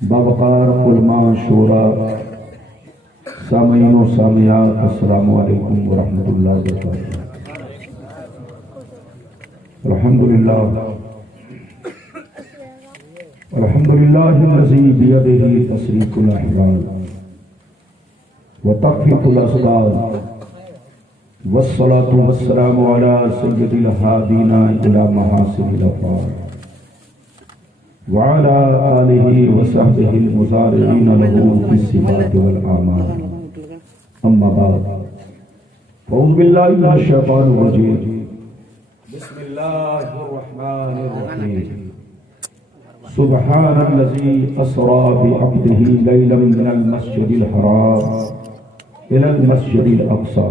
باوقار علماء شورا سامعین و سامعات السلام علیکم ورحمۃ اللہ وبرکاتہ۔ الحمدللہ الذی بیدہ تصریف الاحوال وتخفیف الاسباب والصلاة والسلام علی سید الہادین الی محاسن الافعال وعلى آلہ وصحبہ المزارعین له فی الصفات والاعمال، اما بعد اعوذ باللہ من الشیطان الرجیم، بسم اللہ الرحمن الرحیم، سبحان الذی اسری بعبدہ لیلا من المسجد الحرام الى المسجد الاقصی،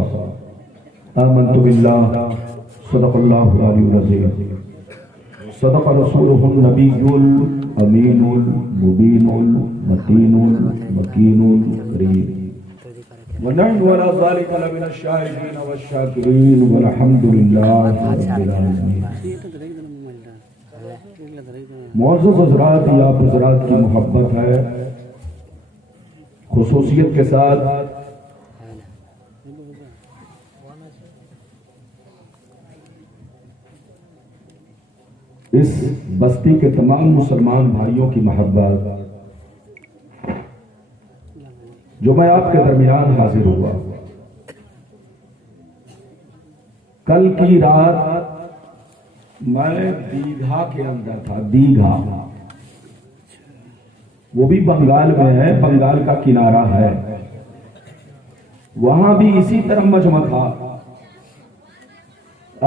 آمنت باللہ، صدق اللہ العلی العظیم، صدق رسولہ النبی الامین المبین المتین المکین الکریم، ونحن على ذلك لمن الشاهدین والشاکرین والحمد للہ رب العالمین۔ معزز حضرات، یہ آپ حضرات کی محبت ہے، خصوصیت کے ساتھ اس بستی کے تمام مسلمان بھائیوں کی محبت جو میں آپ کے درمیان حاضر ہوا۔ کل کی رات میں دیگھا کے اندر تھا، دیگھا وہ بھی بنگال میں ہے، بنگال کا کنارہ ہے، وہاں بھی اسی طرح مجمع تھا۔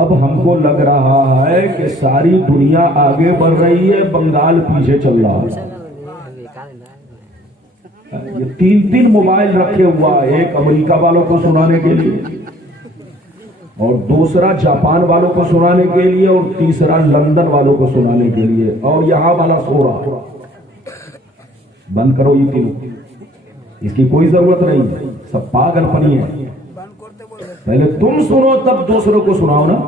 اب ہم کو لگ رہا ہے کہ ساری دنیا آگے بڑھ رہی ہے، بنگال پیچھے چل رہا ہے۔ یہ تین موبائل رکھے ہوا، ایک امریکہ والوں کو سنانے کے لیے، اور دوسرا جاپان والوں کو سنانے کے لیے، اور تیسرا لندن والوں کو سنانے کے لیے، اور یہاں والا سو رہا۔ بند کرو یہ تینوں، اس کی کوئی ضرورت نہیں، سب پاگل پنی ہے۔ پہلے تم سنو تب دوسروں کو سناؤ نا۔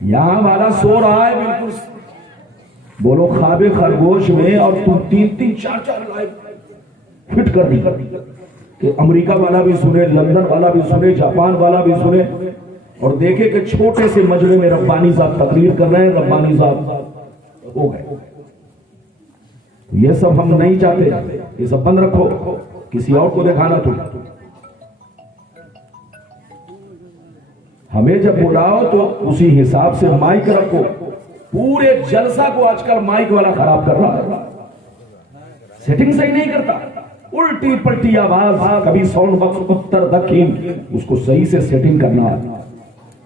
یہاں والا سو رہا ہے بالکل، بولو خواب خرگوش میں، اور تم تین چار لائف فٹ کر دی کہ امریکہ والا بھی سنے، لندن والا بھی سنے، جاپان والا بھی سنے، اور دیکھے کہ چھوٹے سے مجمع میں ربانی صاحب تقریر کر رہے ہیں، ربانی صاحب ہو گئے۔ یہ سب ہم نہیں چاہتے، یہ سب بند رکھو، کسی اور کو دکھانا تو ہمیں جب بلاؤ تو اسی حساب سے مائک رکھو۔ پورے جلسہ کو آج کل مائک والا خراب کر رہا ہے، سیٹنگ صحیح نہیں کرتا، الٹی پلٹی آواز، کبھی ساؤنڈ باکس اتر دکھن، اس کو صحیح سے سیٹنگ کرنا ہے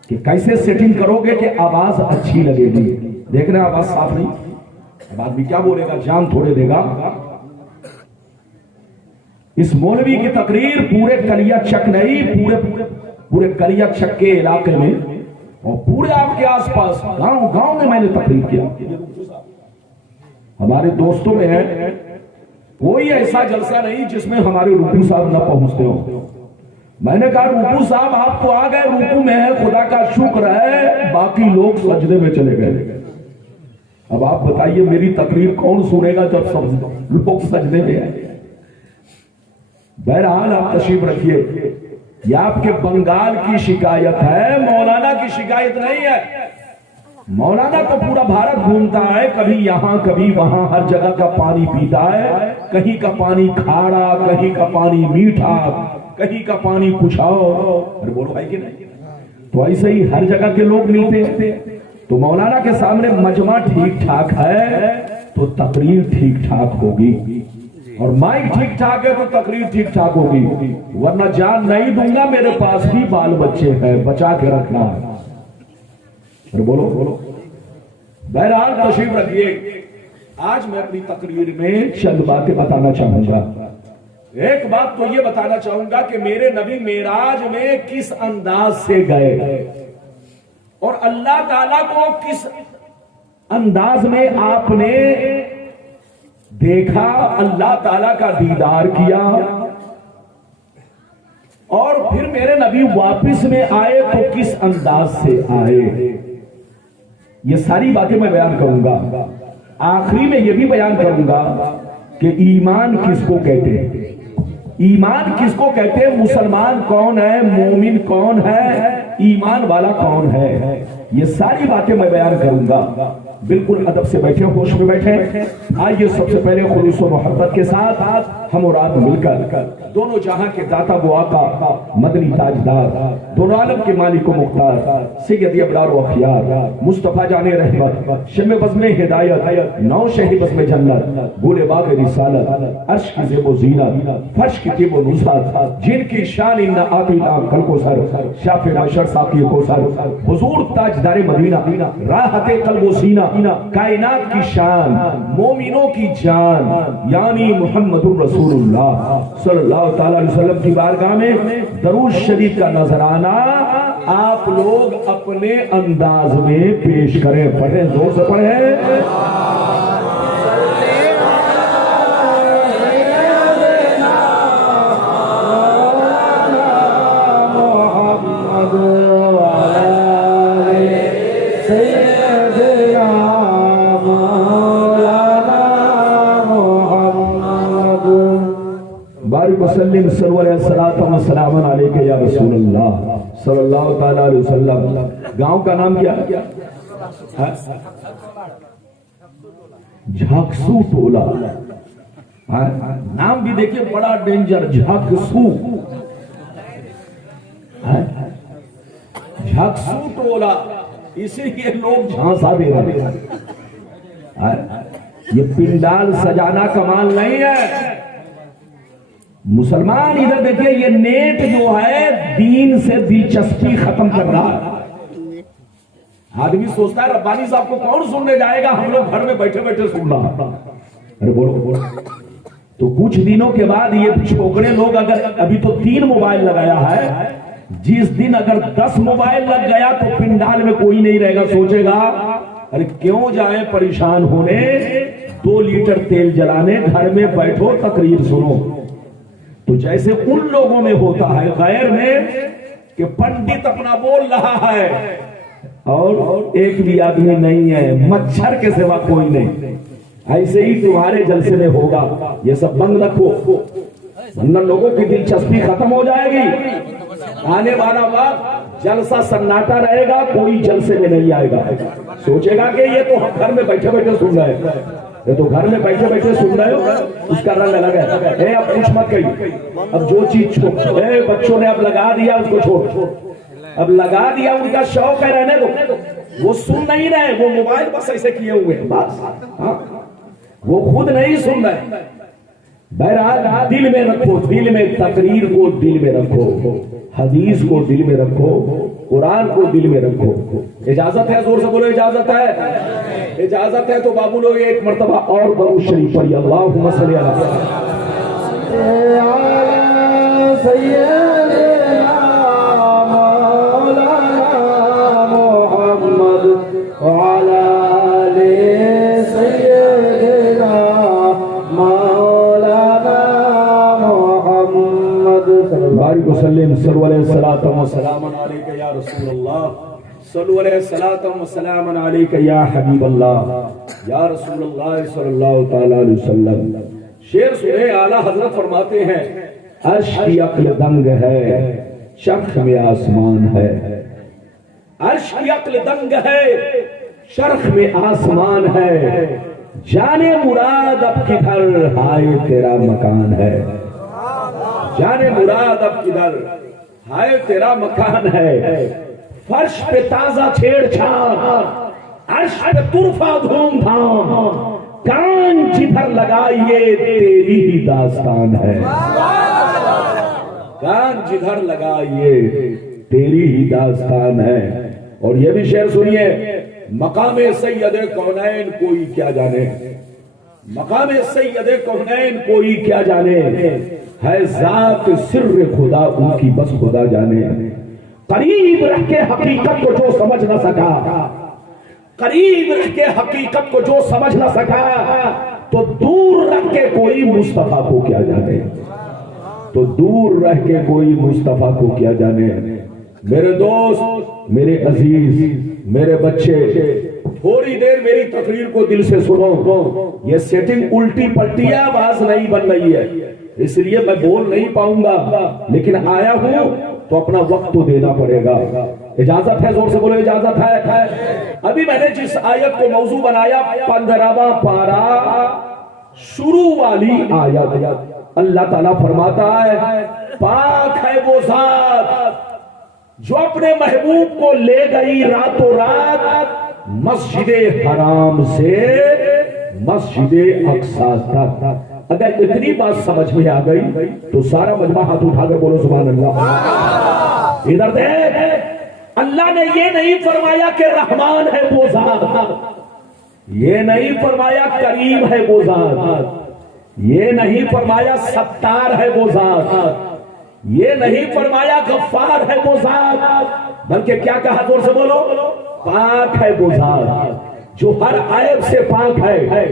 کہ کیسے سیٹنگ کرو گے کہ آواز اچھی لگے گی۔ دیکھنا آواز صاف نہیں، اب آدمی کیا بولے گا، جان تھوڑے دے گا۔ اس مولوی کی تقریر پورے کلیا چک نہیں، پورے کلیا چک کے علاقے میں اور پورے آپ کے آس پاس گاؤں میں میں نے تقریر کیا۔ ہمارے دوستوں میں ہے کوئی ایسا جلسہ نہیں جس میں ہمارے رکوع صاحب نہ پہنچتے ہو۔ میں نے کہا رکوع صاحب آپ تو آ گئے، رکوع میں ہے، خدا کا شکر ہے، باقی لوگ سجدے میں چلے گئے۔ اب آپ بتائیے میری تقریر کون سنے گا جب سب لوگ سجدے میں ہیں؟ بہرحال آپ تشریف رکھیے۔ یہ آپ کے بنگال کی شکایت ہے، مولانا کی شکایت نہیں ہے۔ مولانا تو پورا بھارت گھومتا ہے، کبھی یہاں کبھی وہاں، ہر جگہ کا پانی پیتا ہے، کہیں کا پانی کھارا، کہیں کا پانی میٹھا، کہیں کا پانی پچھاؤ، بولو بھائی کہ نہیں؟ تو ایسے ہی ہر جگہ کے لوگ ملتے ہیں۔ تو مولانا کے سامنے مجمع ٹھیک ٹھاک ہے تو تقریر ٹھیک ٹھاک ہوگی، اور مائک ٹھیک ٹھاک ہے تو تقریر ٹھیک ٹھاک ہوگی، ورنہ جان نہیں دوں گا، میرے پاس بھی بال بچے ہیں، بچا کے رکھنا ہے۔ بولو۔ بہرحال تشریف رکھیے۔ آج میں اپنی تقریر میں چند باتیں بتانا چاہوں گا۔ ایک بات تو یہ بتانا چاہوں گا کہ میرے نبی معراج میں کس انداز سے گئے، اور اللہ تعالیٰ کو کس انداز میں آپ نے دیکھا، اللہ تعالیٰ کا دیدار کیا، اور پھر میرے نبی واپس میں آئے تو کس انداز سے آئے، یہ ساری باتیں میں بیان کروں گا۔ آخری میں یہ بھی بیان کروں گا کہ ایمان کس کو کہتے ہیں، ایمان کس کو کہتے ہیں، مسلمان کون ہے، مومن کون ہے، ایمان والا کون ہے، یہ ساری باتیں میں بیان کروں گا۔ بالکل ادب سے بیٹھے، ہوش میں بیٹھے۔ آئیے سب سے پہلے خلوص و محبت کے ساتھ ہم اور آپ مل کر دونوں جہاں کے داتا و آقا، مدنی تاجدار، دونوں عالم کے مالک و مختار، سید ابرار و اخیار، مصطفیٰ جان رحمت، شم بزم ہدایت، نو شہ بزم جنت، گل باغ رسالت، عرش کی زیب و زینت، فرش کی طیب و نصرت، جن کی شان ان آتینا کل کو سر، شاف مشر ساقی کو سر، حضور تاجدار مدینہ، راحت قلب و سینہ، کائنات کی شان، مومنوں کی جان، یعنی محمد الرسول اللہ صلی اللہ تعالی علیہ وسلم کی بارگاہ میں درود شریف کا نذرانہ آپ لوگ اپنے انداز میں پیش کریں۔ پڑھیں، زور سے پڑھیں۔ وسلم صلو علیہ السلام والسلام علیکہ یا رسول اللہ صلی اللہ تعالیٰ علیہ وسلم۔ گاؤں کا نام کیا؟ جھاکسو ٹولہ۔ نام بھی دیکھیں بڑا ڈینجر، جھاکسو، جھاکسو ٹولہ، اسی لیے لوگ جھانسا دے رہے ہیں۔ یہ پنڈال سجانا کمال نہیں ہے۔ مسلمان ادھر دیکھیں، یہ نیٹ جو ہے دین سے دلچسپی ختم کر رہا ہے۔ آدمی سوچتا ہے ربانی صاحب کو کون سننے جائے گا، ہم لوگ گھر میں بیٹھے بیٹھے سن رہا۔ ارے بولو۔ تو کچھ دنوں کے بعد یہ چھوکرے لوگ، اگر ابھی تو 3 موبائل لگایا ہے، جس دن اگر 10 موبائل لگ گیا تو پنڈال میں کوئی نہیں رہے گا، سوچے گا ارے کیوں جائیں پریشان ہونے، 2 لیٹر تیل جلانے، گھر میں بیٹھو تقریر سنو۔ تو جیسے ان لوگوں میں ہوتا ہے غیر میں کہ پنڈت اپنا بول رہا ہے اور ایک بھی آدمی نہیں ہے، مچھر کے سوا کوئی نہیں، ایسے ہی تمہارے جلسے میں ہوگا۔ یہ سب بند رکھو ورنہ لوگوں کی دلچسپی ختم ہو جائے گی۔ آنے والا وقت جلسہ سناٹا رہے گا، کوئی جلسے میں نہیں آئے گا، سوچے گا کہ یہ تو ہم گھر میں بیٹھے بیٹھے سن رہے ہیں، یہ تو گھر میں بیٹھے بیٹھے سن رہے ہو، اس کا رنگ الگ ہے۔ اب کچھ مت کہیے، اب جو چیز چھوڑ، بچوں نے اب لگا دیا اس کو چھوڑ، اب لگا دیا، ان کا شوق ہے رہنے دو، وہ سن نہیں رہے، وہ موبائل بس ایسے کیے ہوئے ہیں بس، وہ خود نہیں سن رہے۔ بہرحال دل میں رکھو، دل میں تقریر کو دل میں رکھو، حدیث کو دل میں رکھو، قرآن کو دل میں رکھو۔ اجازت ہے؟ زور سے بولو اجازت ہے؟ اجازت ہے تو بابو لوگ ایک مرتبہ اور درود شریف پڑھیے، اللہم صلی علی سیدنا مولانا محمد وعلی آل سیدنا مولانا محمد بارک وسلم صلو علیہ الصلوۃ والسلام علیکہ یا رسول اللہ، صلو علیہ الصلوۃ والسلام علیکہ یا حبیب اللہ، یا رسول اللہ صلی اللہ تعالی علیہ وسلم۔ شعر سنے، اعلیٰ حضرت فرماتے ہیں عرش کی عقل دنگ ہے، شرخ میں آسمان ہے، عرش کی عقل دنگ ہے، شرخ میں آسمان ہے، جانے مراد اب کدھر ہائے تیرا مکان ہے، جانے مراد اب کدھر ہائے تیرا مکان ہے، فرش پہ تازہ چھیڑ چھاڑ، عرش پہ طرفہ دھوم دھام، کان جدھر لگائیے تیری ہی داستان ہے، کان جدھر لگائیے تیری ہی داستان ہے۔ اور یہ بھی شعر سنیے، مقام سید کونین کوئی کیا جانے، مقام سید کونین کوئی کیا جانے، ہے ذات سر خدا ان کی بس خدا جانے۔ قریب رہ کے حقیقت کو جو سمجھ نہ سکا، قریب رہ کے حقیقت کو جو سمجھ نہ سکا، تو دور رہ کے کوئی مصطفیٰ کو کیا جانے، تو دور رہ کے کوئی مصطفیٰ کو کیا جانے۔ میرے دوست، میرے عزیز، میرے بچے، تھوڑی دیر میری تقریر کو دل سے سنو، یہ سیٹنگ الٹی پلٹی ہے، آواز نہیں بن رہی ہے، اس لیے میں بول نہیں پاؤں گا، لیکن آیا ہوں تو اپنا وقت تو دینا پڑے گا۔ اجازت ہے؟ زور سے بولو اجازت ہے۔ ابھی میں نے جس آیت کو موضوع بنایا 15واں پارہ شروع والی آیت، اللہ تعالیٰ فرماتا ہے پاک ہے وہ ذات جو اپنے محبوب کو لے گئی راتوں رات مسجد حرام سے مسجد اقصی تک۔ اگر اتنی بات سمجھ میں آ گئی تو سارا مجمع ہاتھ اٹھا کر بولو سبحان اللہ۔ ادھر دیکھ، اللہ نے یہ نہیں فرمایا کہ رحمان ہے وہ ذات، یہ نہیں فرمایا کریم ہے وہ ذات، یہ نہیں فرمایا ستار ہے وہ ذات، یہ نہیں فرمایا غفار ہے وہ ذات، بلکہ کیا کہا؟ زور سے بولو، پاک ہے وہ ذات جو ہر عیب سے پاک ہے،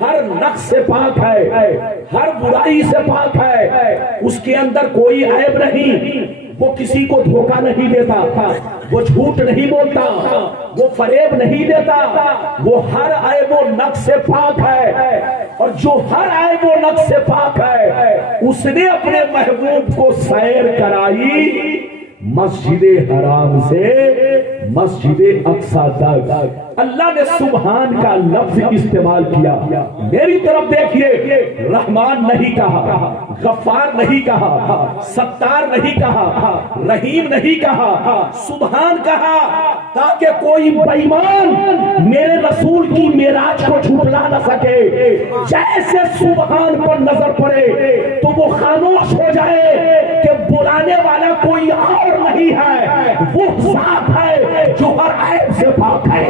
ہر نقص سے پاک ہے، ہر برائی سے پاک ہے، اس کے اندر کوئی عیب نہیں، وہ کسی کو دھوکہ نہیں دیتا، وہ جھوٹ نہیں بولتا، وہ فریب نہیں دیتا، وہ ہر عیب و نقص سے پاک ہے، اور جو ہر عیب و نقص سے پاک ہے اس نے اپنے محبوب کو سیر کرائی مسجد حرام سے مسجد اقصی تک۔ اللہ نے سبحان کا لفظ استعمال کیا، میری طرف دیکھیے، رحمان نہیں کہا، غفار نہیں کہا، ستار نہیں کہا، رحیم نہیں کہا، سبحان کہا، تاکہ کوئی بے ایمان میرے رسول کی معراج کو جھٹلا نہ سکے۔ جیسے سبحان پر نظر پڑے تو وہ خاموش ہو جائے کہ بلانے والا کوئی اور نہیں ہے، وہ ذات ہے جو ہر عیب سے پاک ہے،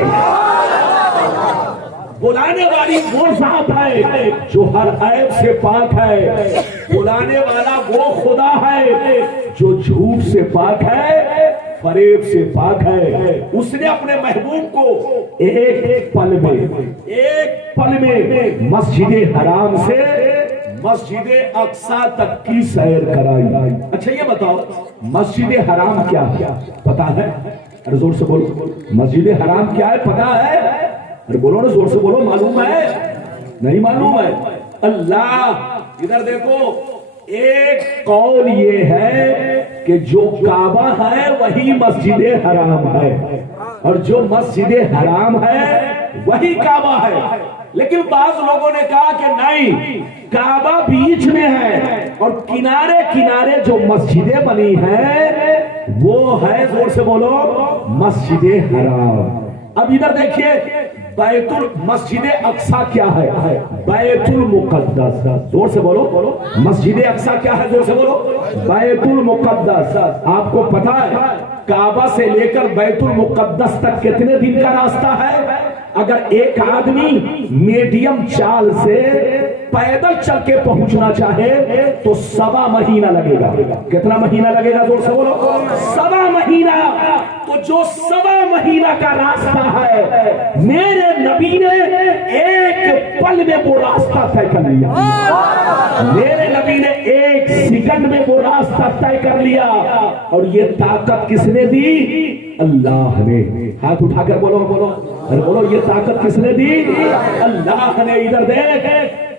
بلانے والی وہ ذات ہے جو ہر عیب سے پاک ہے، بلانے والا وہ خدا ہے جو جھوٹ سے پاک ہے، فریب سے پاک ہے۔ اس نے اپنے محبوب کو ایک پل میں مسجد حرام سے مسجد اقصی تک کی سیر کرائی۔ اچھا یہ بتاؤ مسجد حرام کیا ہے پتا ہے؟ ارے زور سے بولو، مسجد حرام کیا ہے پتا ہے؟ ارے بولو نا، زور سے بولو، معلوم ہے؟ نہیں معلوم ہے؟ اللہ ادھر دیکھو، ایک قول یہ ہے کہ جو کعبہ ہے وہی مسجد حرام ہے، اور جو مسجد حرام ہے وہی کعبہ ہے، لیکن بعض لوگوں نے کہا کہ نہیں، کعبہ بیچ میں ہے اور کنارے کنارے جو مسجدیں بنی ہیں وہ ہے، زور سے بولو، مسجد حرام۔ اب ادھر دیکھیے، بیت مسجد اقصی کیا ہے؟ بیت المقدس، زور سے بولو، مسجد اقصی کیا ہے؟ زور سے بولو، بیت المقدس۔ آپ کو پتا ہے کعبہ سے لے کر بیت المقدس تک کتنے دن کا راستہ ہے؟ اگر ایک آدمی میڈیم چال سے پیدل چل کے پہنچنا چاہے تو 7 مہینہ لگے گا۔ کتنا مہینہ لگے گا؟ زور سے بولو، 7 مہینہ۔ تو جو 7 مہینہ کا راستہ ہے میرے نبی نے ایک پل میں وہ راستہ طے کر لیا، میرے نبی نے 1 سیکنڈ میں وہ راستہ طے کر لیا، اور یہ طاقت کس نے دی؟ اللہ نے۔ ہاتھ اٹھا کر بولو، بولو، یہ طاقت کس نے دی؟ اللہ نے۔ ادھر دیکھ،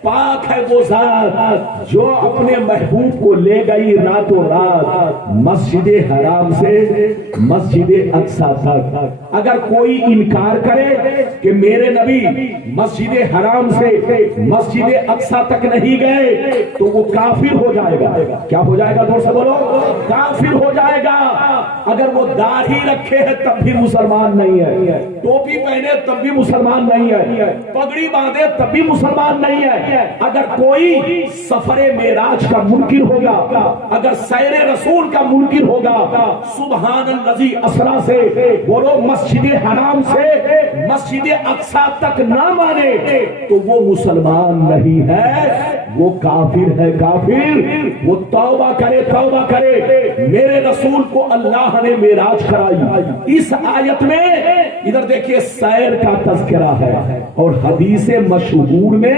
پاک ہے وہ ذات جو اپنے محبوب کو لے گئی راتوں رات مسجد حرام سے مسجد اقصی تک۔ اگر کوئی انکار کرے کہ میرے نبی مسجد حرام سے مسجد اقصی تک نہیں گئے تو وہ کافر ہو جائے گا۔ کیا ہو جائے گا؟ دور سے بولو، کافر ہو جائے گا۔ اگر وہ داڑھی رکھے ہے تب بھی مسلمان نہیں ہے، ٹوپی پہنے تب بھی مسلمان نہیں ہے، پگڑی باندھے تب بھی مسلمان نہیں ہے۔ اگر کوئی سفر معراج کا منکر ہوگا، اگر سیر رسول کا منکر ہوگا، سبحان الذی اسریٰ سے بولو مسجد حرام سے مسجد اقصی تک نہ مانے تو وہ مسلمان نہیں ہے، وہ کافر ہے، کافر۔ وہ توبہ کرے، توبہ کرے۔ میرے رسول کو اللہ نے معراج کرائی۔ اس آیت میں ادھر دیکھیے سیر کا تذکرہ ہے، اور حدیث مشہور میں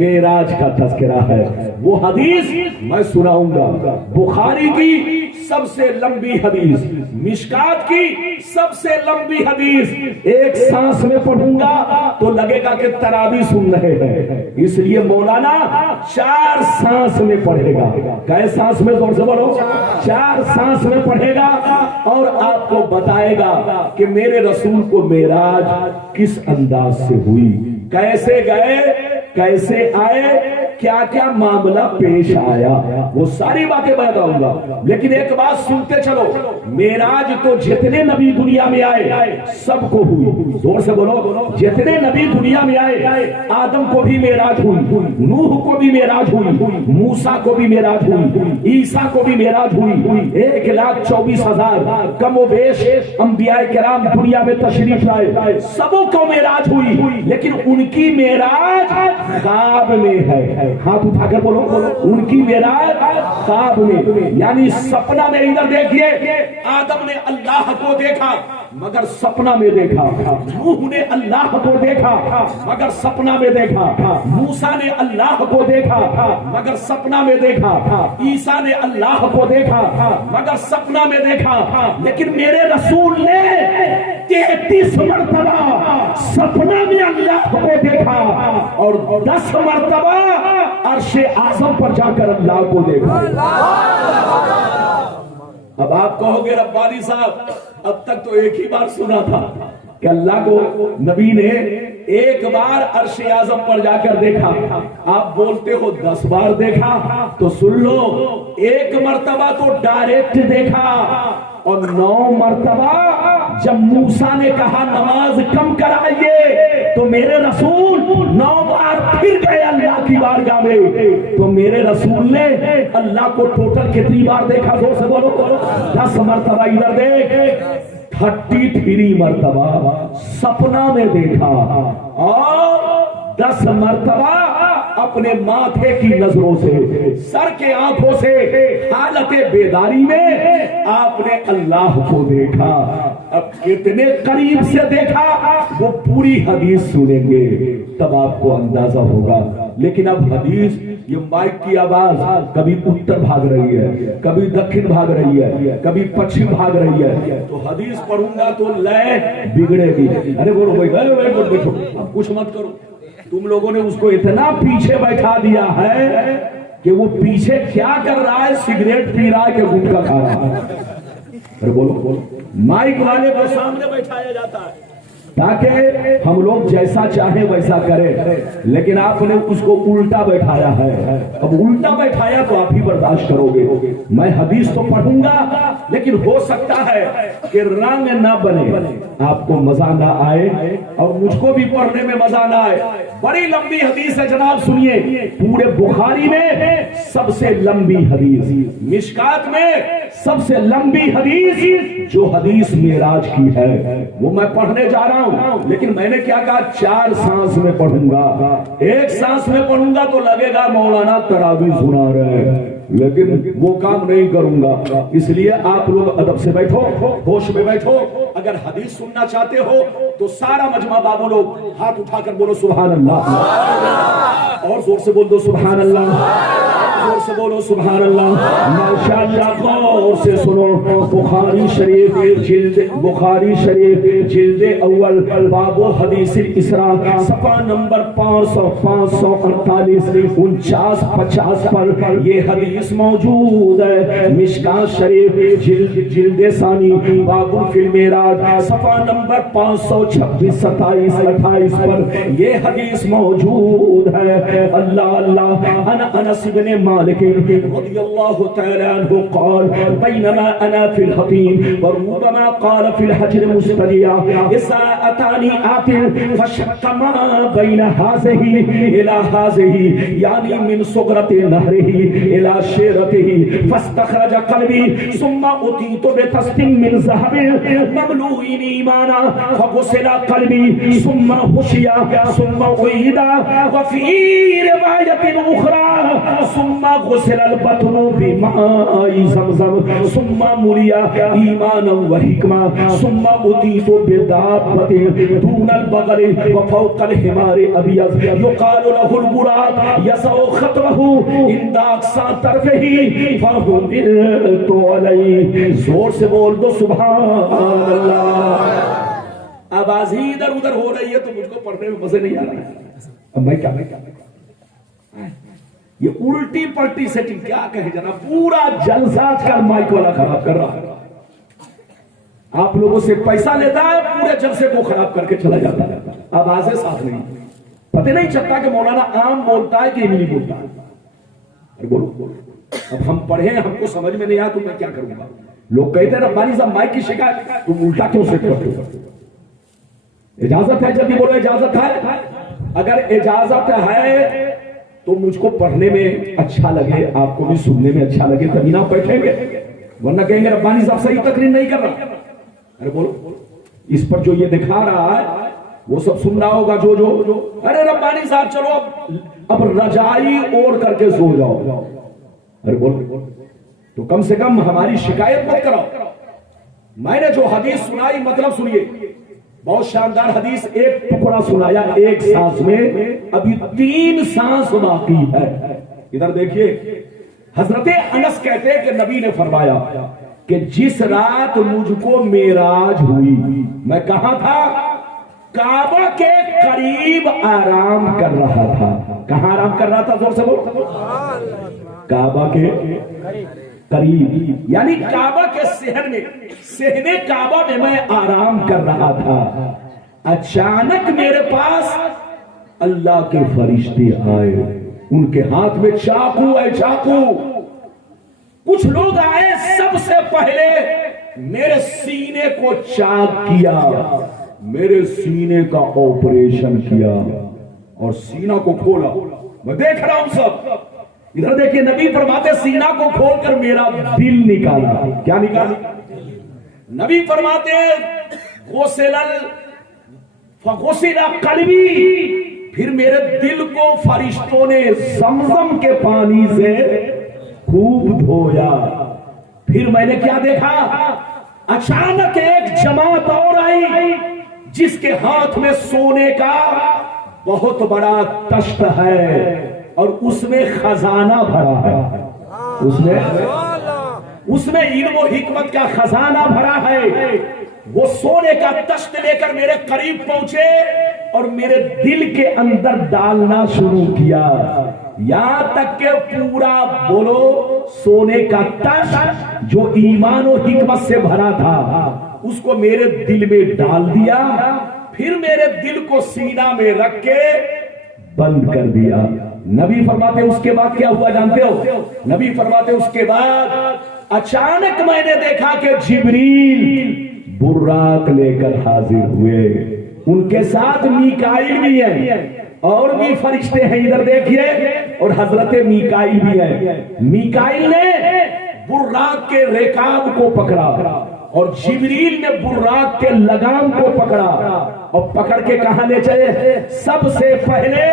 معراج کا تذکرہ ہے۔ وہ حدیث میں سناؤں گا، بخاری کی سب سے لمبی حدیث، مشکات کی سب سے لمبی حدیث ایک سانس میں پڑھوں گا تو لگے گا کہ تراویح سن رہے ہیں، اس لیے مولانا 4 سانس میں پڑھے گا۔ کئے سانس میں؟ زور سے بولو۔ 4 سانس میں پڑھے گا اور آپ کو بتائے گا کہ میرے رسول کو معراج کس انداز سے ہوئی، کیسے گئے، کیسے آئے، کیا کیا معاملہ پیش آیا، وہ ساری باتیں بتاؤں گا۔ لیکن ایک بات سنتے چلو، معراج تو جتنے نبی دنیا میں آئے سب کو ہوئی، زور سے بولو، جتنے نبی دنیا میں آئے آدم کو بھی معراج ہوئی، نوح کو بھی معراج ہوئی، موسیٰ کو بھی معراج ہوئی، عیسیٰ کو بھی معراج ہوئی، 1,24,000 کم و بیش انبیاء کرام دنیا میں تشریف لائے، سبوں کو معراج ہوئی، لیکن ان کی معراج خواب میں ہے۔ ہاتھ اٹھا کر بولو، ان کی معراج خواب میں، یعنی سپنا میں۔ ادھر دیکھیے، آدم نے اللہ کو دیکھا مگر سپنا میں دیکھا، نوح نے اللہ کو دیکھا مگر سپنا میں دیکھا، موسیٰ نے اللہ کو دیکھا مگر سپنا میں دیکھا، عیسیٰ نے اللہ کو دیکھا مگر سپنا میں دیکھا، لیکن میرے رسول نے 33 مرتبہ سپنا میں اللہ کو دیکھا اور 10 مرتبہ عرش اعظم پر جا کر اللہ کو دیکھا۔ اب آپ کہو گے ربانی صاحب اب تک تو ایک ہی بار سنا تھا کہ اللہ کو نبی نے ایک بار عرش اعظم پر جا کر دیکھا، آپ بولتے ہو 10 بار دیکھا، تو سن لو، 1 مرتبہ تو ڈائریکٹ دیکھا اور 9 مرتبہ جب موسیٰ نے کہا نماز کم کرائیے تو میرے رسول 9 بار پھر گئے اللہ کی بارگاہ میں، تو میرے رسول نے اللہ کو ٹوٹل کتنی بار دیکھا؟ زور سے بولو، 10 مرتبہ۔ ادھر دیکھ، 33 مرتبہ سپنا میں دیکھا اور 10 مرتبہ اپنے ماتھے کی نظروں سے، سر کے آنکھوں سے، حالت بیداری میں آپ نے اللہ کو دیکھا۔ اب کتنے قریب سے دیکھا وہ پوری حدیث سنیں گے تب آپ کو اندازہ ہوگا۔ لیکن اب حدیث، یہ مائک کی آواز کبھی اتر بھاگ رہی ہے، کبھی دکھن بھاگ رہی ہے، کبھی پچھم بھاگ رہی ہے، تو حدیث پڑھوں گا تو لے بگڑے گی۔ ارے بولو بھائی، بیٹھو، اب کچھ مت کرو۔ تم لوگوں نے اس کو اتنا پیچھے بیٹھا دیا ہے کہ وہ پیچھے کیا کر رہا ہے، سگریٹ پی رہا ہے کہ گٹکا کھا رہا ہے۔ ارے بولو، مائک والے کو سامنے بیٹھایا جاتا ہے تاکہ ہم لوگ جیسا چاہیں ویسا کریں، لیکن آپ نے اس کو الٹا بیٹھایا ہے۔ اب الٹا بیٹھایا تو آپ ہی برداشت کرو گے۔ میں حدیث تو پڑھوں گا لیکن ہو سکتا ہے کہ رنگ نہ بنے، آپ کو مزہ نہ آئے اور مجھ کو بھی پڑھنے میں مزہ نہ آئے۔ بڑی لمبی حدیث ہے جناب، سنیے۔ پورے بخاری میں سب سے لمبی حدیث، مشکات میں سب سے لمبی حدیث جو حدیث معراج کی ہے وہ میں پڑھنے جا رہا ہوں، لیکن میں نے کیا کہا، 4 سانس میں پڑھوں گا۔ 1 سانس میں پڑھوں گا تو لگے گا مولانا تراویح سنا رہے ہیں، لیکن وہ کام نہیں کروں گا۔ اس لیے آپ لوگ ادب سے بیٹھو، ہوش میں بیٹھو۔ اگر حدیث سننا چاہتے ہو تو سارا مجمع بابو لوگ ہاتھ اٹھا کر بولو سبحان اللہ، اور زور سے بول دو سبحان اللہ، زور سے بولو سبحان اللہ۔ ماشاءاللہ، غور سے سنو۔ بخاری شریف جلد اول باب حدیث الاسراء، صفحہ نمبر 548 49 50 پر یہ حدیث موجود ہے۔ مشکات شریف جلد ثانی باب فی المعراج، صفحہ نمبر 526 27 28 پر یہ حدیث موجود ہے۔ اللہ اللہ، انس بن مالک رضی اللہ تعالی عنہ قال بینما انا فی الحطیم وربما قال فی الحجر مستدیا اذا اتانی آتن فشق ما بین هذه الى هذه، یعنی من صغرت نهره الى شیرته، فاستخرج قلبی ثم اتیت بتست من ذهب مملوء ایمانا فغسل قلبی ثم حشیا ثم عید، وفی روایت اخرى ثم ثم غسل البطن بماء زمزم ثم مریا ایمانا وحکما ثم اتیت بدابۃ دون البغل وفوق الحمار ابیض یقال له البراق یسع خطوه عند اقصى طرفه فحملت علیہ. زور سے بول دو سبحان اللہ. آواز ہی ادھر ادھر ہو رہی ہے تو مجھ کو پڑھنے میں مزے نہیں آ رہا ہے. اب میں کیا یہ الٹی پلٹی سیٹنگ کیا کہے جناب, پورا جلسہ کر مائک والا خراب کر رہا ہے. آپ لوگوں سے پیسہ لیتا ہے, پورے جلسے کو خراب کر کے چلا جاتا ہے. آوازیں ساتھ نہیں, پتہ نہیں چلتا کہ مولانا عام بولتا ہے کہ نہیں بولتا ہے. بولو اب ہم پڑھیں, ہم کو سمجھ میں نہیں آیا تو میں کیا کروں گا. لوگ کہتے ہیں ربانی صاحب مائک کی شکایت, تم الٹا کیوں سیٹ کرتے ہو؟ اجازت ہے, جب بھی بولو اجازت ہے. اگر اجازت ہے تو مجھ کو پڑھنے میں اچھا لگے, آپ کو بھی سننے میں اچھا لگے, تبھی نہ بیٹھیں گے, ورنہ کہیں گے ربانی صاحب صحیح تقریر نہیں کر رہا. ارے بولو, اس پر جو یہ دکھا رہا ہے وہ سب سن رہا ہوگا جو ارے ربانی صاحب چلو اب رجائی اوڑھ کر کے سو جاؤ. ارے بولو تو کم سے کم ہماری شکایت مت کراؤ. میں نے جو حدیث سنائی مطلب سنیے, بہت شاندار حدیث, ایک ٹکڑا سنایا ایک سانس میں, ابھی 3 سانس باقی ہے. ادھر دیکھیے, حضرت انس کہتے ہیں کہ نبی نے فرمایا کہ جس رات مجھ کو معراج ہوئی, میں کہاں تھا؟ کعبہ کے قریب آرام کر رہا تھا. کہاں آرام کر رہا تھا؟ زور سے بولو. کعبہ کے قریب, یعنی کعبہ کے صحن میں, صحن کعبہ میں آرام کر رہا تھا. اچانک میرے پاس اللہ کے فرشتے آئے, ان کے ہاتھ میں چاقو ہے, چاقو. کچھ لوگ آئے, سب سے پہلے میرے سینے کو چاک کیا, میرے سینے کا آپریشن کیا اور سینہ کو کھولا. میں دیکھ رہا ہوں سب. ادھر دیکھیں, نبی فرماتے سینہ کو کھول کر میرا دل نکالا. کیا نکالا؟ نبی فرماتے غسل فغسل قلبی, پھر میرے دل کو فرشتوں نے زمزم کے پانی سے خوب دھویا. پھر میں نے کیا دیکھا؟ اچانک ایک جماعت اور آئی جس کے ہاتھ میں سونے کا بہت بڑا تشت ہے اور اس میں خزانہ بھرا ہے. اس میں علم و حکمت کا خزانہ بھرا ہے. وہ سونے کا تشت لے کر میرے قریب پہنچے اور میرے دل کے اندر ڈالنا شروع کیا, یہاں تک کہ پورا بولو سونے کا تشت جو ایمان و حکمت سے بھرا تھا اس کو میرے دل میں ڈال دیا. پھر میرے دل کو سینہ میں رکھ کے بند کر دیا. نبی فرماتے اس کے بعد کیا ہوا جانتے ہو؟ نبی فرماتے اس کے بعد اچانک میں نے دیکھا کہ جبریل براق لے کر حاضر ہوئے. ان کے ساتھ میکائیل بھی ہے اور بھی فرشتے ہیں, ادھر دیکھیے, اور حضرت میکائیل بھی ہے. میکائیل نے براق کے رکاب کو پکڑا اور جبریل نے براق کے لگام کو پکڑا اور پکڑ کے کہاں لے چلے؟ سب سے پہلے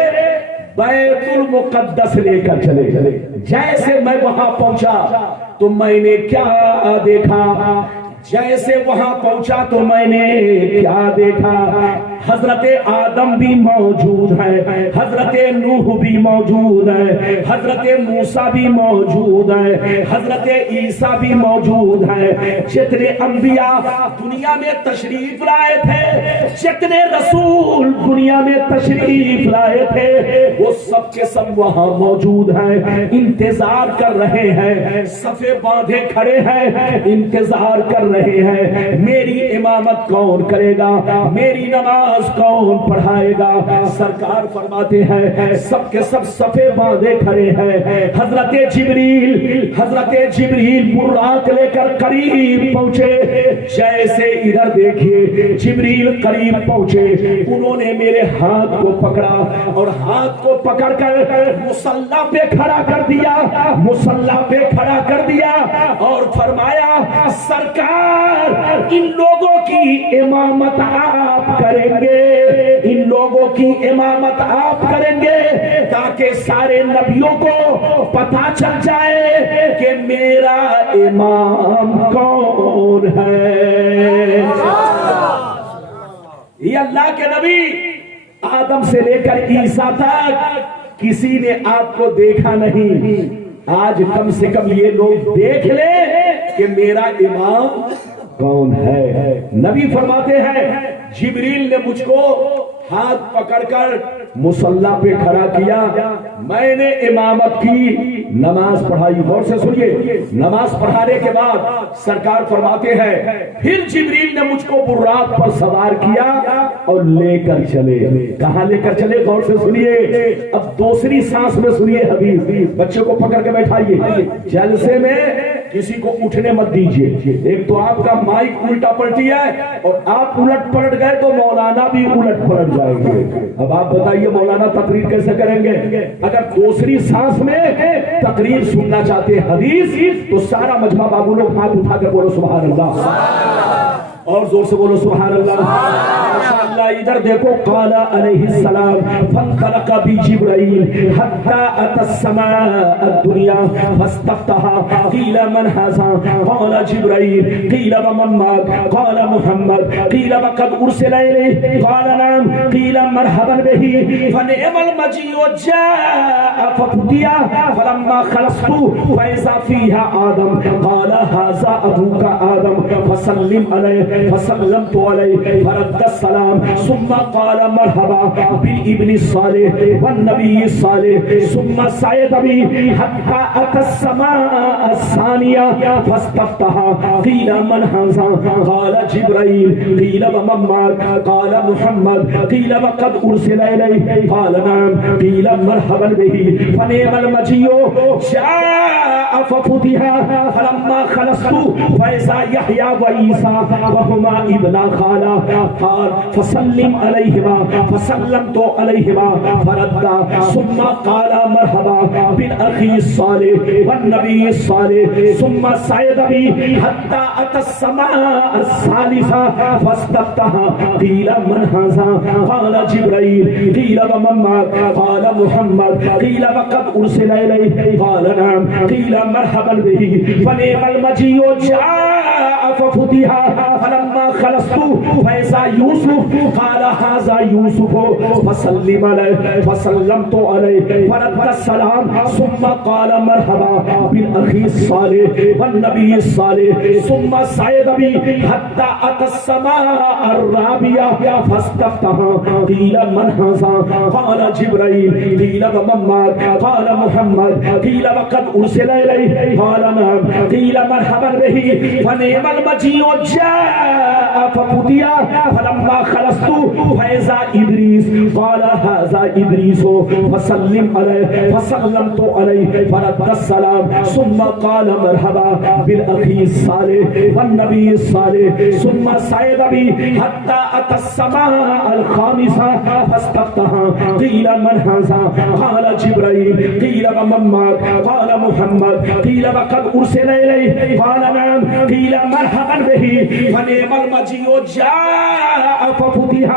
بیت المقدس لے کر چلے. جیسے میں وہاں پہنچا تو میں نے کیا دیکھا؟ جیسے وہاں پہنچا تو میں نے کیا دیکھا؟ حضرت آدم بھی موجود ہے, حضرت نوح بھی موجود ہے, حضرت موسیٰ بھی موجود ہے, حضرت عیسیٰ بھی موجود ہے. جتنے انبیاء دنیا میں تشریف لائے تھے, جتنے رسول دنیا میں تشریف لائے تھے, وہ سب کے سب وہاں موجود ہیں, انتظار کر رہے ہیں, صفے باندھے کھڑے ہیں, انتظار کر رہے ہیں میری امامت کون کرے گا, میری نماز کون پڑھائے گا. سرکار فرماتے ہیں سب کے سب صفے باندھے کھڑے ہیں. حضرت جبریل براق لے کر قریب پہنچے. جیسے ادھر دیکھیے جبریل قریب پہنچے, انہوں نے میرے ہاتھ کو پکڑا اور ہاتھ کو پکڑ کر مصلی پہ کھڑا کر دیا, مصلی پہ کھڑا کر دیا اور فرمایا سرکار ان لوگوں کی امامت آپ کریں گے, ان لوگوں کی امامت آپ کریں گے تاکہ سارے نبیوں کو پتہ چل جائے کہ میرا امام کون ہے۔ یہ اللہ کے نبی آدم سے لے کر عیسیٰ تک کسی نے آپ کو دیکھا نہیں، آج کم سے کم یہ لوگ دیکھ لیں کہ میرا امام کون ہے۔ نبی فرماتے ہیں جبریل نے مجھ کو ہاتھ پکڑ کر مصلی پہ کھڑا کیا، میں نے امامت کی، نماز پڑھائی۔ غور سے سنیے، نماز پڑھانے کے بعد سرکار فرماتے ہیں پھر جبریل نے مجھ کو براق پر سوار کیا اور لے کر چلے۔ کہاں لے کر چلے؟ غور سے سنیے، اب دوسری سانس میں سنیے حدیث، بچے کو پکڑ کے بیٹھائیے، جلسے میں کسی کو اٹھنے مت دیجیے، ایک تو آپ کا مائک الٹا پلٹی ہے اور آپ الٹ پلٹ گئے تو مولانا بھی الٹ پلٹ جائیں گے۔ اب آپ بتائیے مولانا تقریر کیسے کریں گے؟ اگر دوسری سانس میں تقریر سننا چاہتے ہیں حدیث تو سارا مجمع بابو لوگ ہاتھ اٹھا کر بولو سبحان اللہ، اور زور سے بولو سبحان اللہ۔ ادھر دیکھو، قال علیہ السلام فانطلق بجبرائیل حتی اتی السماء الدنیا فاستفتح قیل من ھذا قال جبرائیل قیل ومن معک قال محمد قیل وقد ارسل الیہ قال نعم قیل مرحبا بہ فنعم المجیء جاء ففتح فلما خلصت فاذا فیها آدم قال ھذا ابوک آدم فسلم علیہ فسلمت علیہ فرد السلام ثم قال مرحبا بالابن الصالح والنبي الصالح ثم صعد بي حتى اتى السماء الثانية فاستفتح قيل من هذا قال جبرائيل قيل ومن معك قال محمد قيل وقد ارسل اليه قال نعم قيل مرحبا به فنعم المجيء جاء ففتح فلما خلصت فاذا يحيى وعيسى وهما ابنا خالة قال فسلم علیہما فسلمت علیہما فردا ثم قال مرحبا بالاخی الصالح والنبی الصالح ثم صعد بی حتی اتی السماء الثالثة فاستفتح قیل من ھذا قال جبرائیل قیل ومن معک قال محمد قیل وقد ارسل الیہ قال نعم قیل مرحبا به فنعم المجیء جاء ففتح فلما خلصت فاذا یوسف قال ھذا یوسف فسلم علیہ فسلمت علیہ فرد السلام ثم قال مرحبا بالاخی الصالح والنبی الصالح ثم صعد بی حتی اتی السماء الرابعة فاستفتح قیل من ھذا قال جبرائیل قیل ومن معک قال محمد قیل وقد ارسل الیہ قال نعم قیل مرحبا به فنعم المجیء جاء ففتح فلما خلصت فاذا ادریس قال ھذا ادریس فسلم علیہ فسلمت علیہ فرد السلام ثم قال مرحبا بالاخی الصالح والنبی الصالح ثم صعد بی حتی اتی السماء الخامسة فاستفتح قیل من ھذا قال جبرائیل قیل ومن معک قال محمد قیل وقد ارسل الیہ قال نعم قیل مرحبا به فنعم المجیء جاء ففتح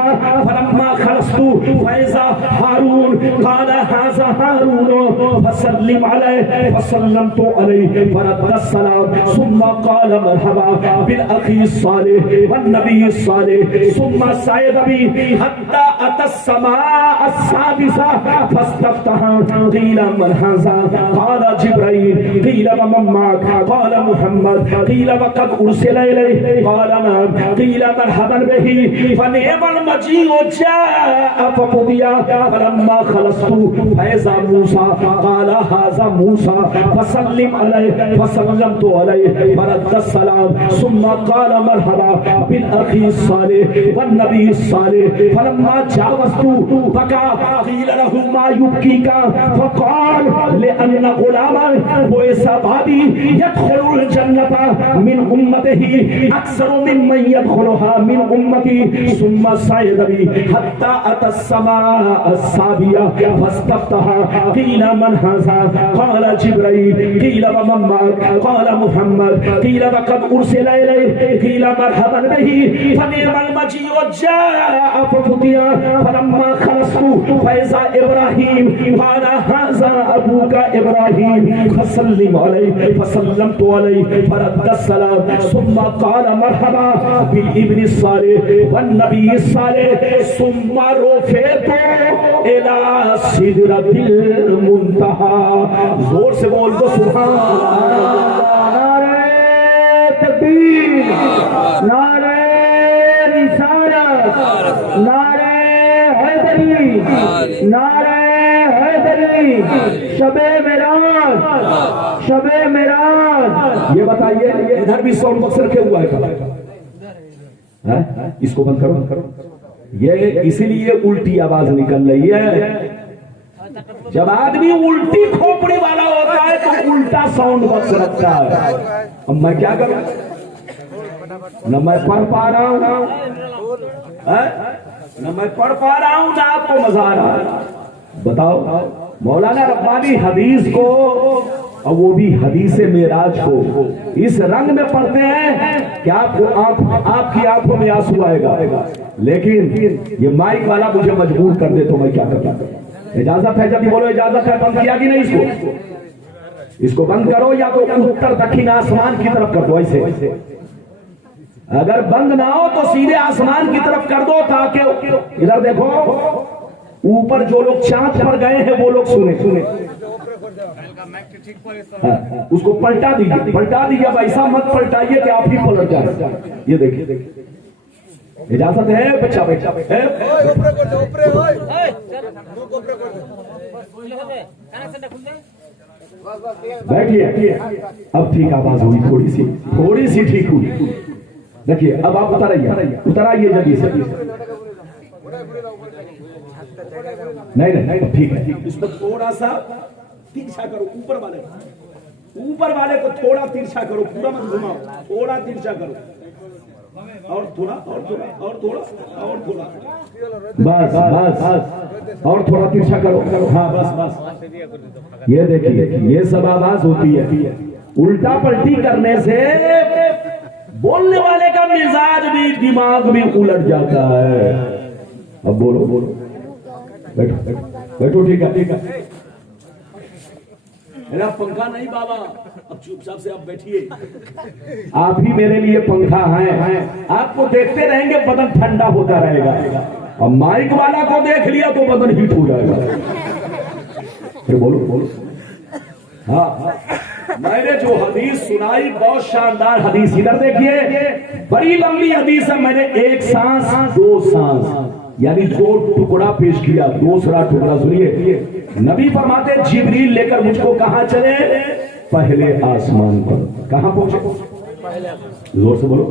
فلما خلصت فاذا هارون قال ھذا هارون فسلم علیہ فسلمت علیہ فرد السلام ثم قال مرحبا بالاخی الصالح والنبی الصالح ثم صعد بی حتی اتی السماء السادسة فاستفتح قیل من ھذا قال جبرائیل قیل ومن معک قال محمد قیل وقد ارسل الیہ قال نعم قیل مرحبا به فنعم المجیء جاء ففتح فلما خلصت فاذا موسى قال ھذا موسى فسلم علیہ فسلمت علیہ فرد السلام ثم قال مرحبا بالاخی الصالح والنبی الصالح فلما جاوزت بكى قیل له ما يبكيك فقال ان غلاما بعث بعدی يدخل الجنة من امته اکثر ممن يدخلها من امتی ثم صعد بی حتى اتى السماء السابعة فاستفتح قیل من هذا قال جبرائیل قیل ومن معك قال محمد قیل وقد ارسل الیہ قیل مرحبا به فنعم المجيء جاء ففتح فلما خلصت فاذا ابراہیم قال هذا ابوك ابراہیم فسلم علیہ فسلمت علیہ فرد السلام ثم قال مرحبا بالابن الصالح والنبی الصالح ثم رفعت الى سدرۃ المنتہى. زور سے بول دو سبحان اللہ. نعرہ تکبیر، نعرہ رسالت، نعرہ حیدری، نعرہ حیدری. شب معراج، شب معراج. یہ بتائیے ادھر بھی ساؤنڈ باکس رکھے ہوا ہے، اس کو بند کرو. یہ اسی لیے الٹی آواز نکل رہی ہے. جب آدمی الٹی کھوپڑی والا ہوتا ہے تو الٹا ساؤنڈ باکس رکھتا ہے. اب میں کیا کروں؟ نہ میں پڑھ پا رہا ہوں، نہ میں پڑھ پا رہا ہوں، نہ آپ کو مزہ آ رہا ہے. بتاؤ مولانا ربانی حدیث کو، اور وہ بھی حدیث معراج کو اس رنگ میں پڑھتے ہیں کہ آپ کی آنکھوں میں آنسو آئے گا. لیکن یہ مائک والا مجھے مجبور کر دے تو میں کیا کرتا. اجازت ہے؟ جب بولو اجازت ہے. بند کیا کہ نہیں؟ اس کو بند کرو یا تو اتر دکھن آسمان کی طرف کر دو. ایسے اگر بند نہ ہو تو سیدھے آسمان کی طرف کر دو تاکہ ادھر دیکھو اوپر جو لوگ چاند پر گئے ہیں وہ لوگ سنیں. اس کو پلٹا دیجیے. اب ایسا مت پلٹائیے کہ آپ ہی پلٹ جائیں. یہ دیکھیے اجازت ہے بچہ بیٹھیے. اب ٹھیک آواز ہوئی، تھوڑی سی ٹھیک ہوئی. دیکھیے اب آپ اتر آئیے جلدی سے. نہیں ٹھیک ہے. اس کو تھوڑا سا ترچھا کرو. اوپر والے کو تھوڑا ترچھا کرو. پورا مت گھماؤ، تھوڑا ترچھا کرو. اور تھوڑا بس اور تھوڑا ترچھا کرو. ہاں بس. یہ دیکھیے یہ سب آواز ہوتی ہے. الٹا پلٹی کرنے سے بولنے والے کا مزاج بھی دماغ بھی الٹ جاتا ہے. اب بولو. بیٹھو. ٹھیک ہے. میرا پنکھا نہیں بابا، اب چپ چاپ سے آپ بیٹھیے. آپ ہی میرے لیے پنکھا ہیں. آپ کو دیکھتے رہیں گے بدن ٹھنڈا ہوتا رہے گا. اب مائک والا کو دیکھ لیا تو بدن ہیٹ ہو جائے گا. پھر بولو. ہاں میں نے جو حدیث سنائی بہت شاندار حدیث. ادھر دیکھیے بڑی لمبی حدیث ہے. میں نے ایک سانس دو سانس یعنی دو ٹکڑا پیش کیا. دوسرا ٹکڑا سنیے. نبی فرماتے جبریل لے کر مجھ کو کہاں چلے؟ پہلے آسمان پر. کہاں پہنچے؟ زور سے بولو.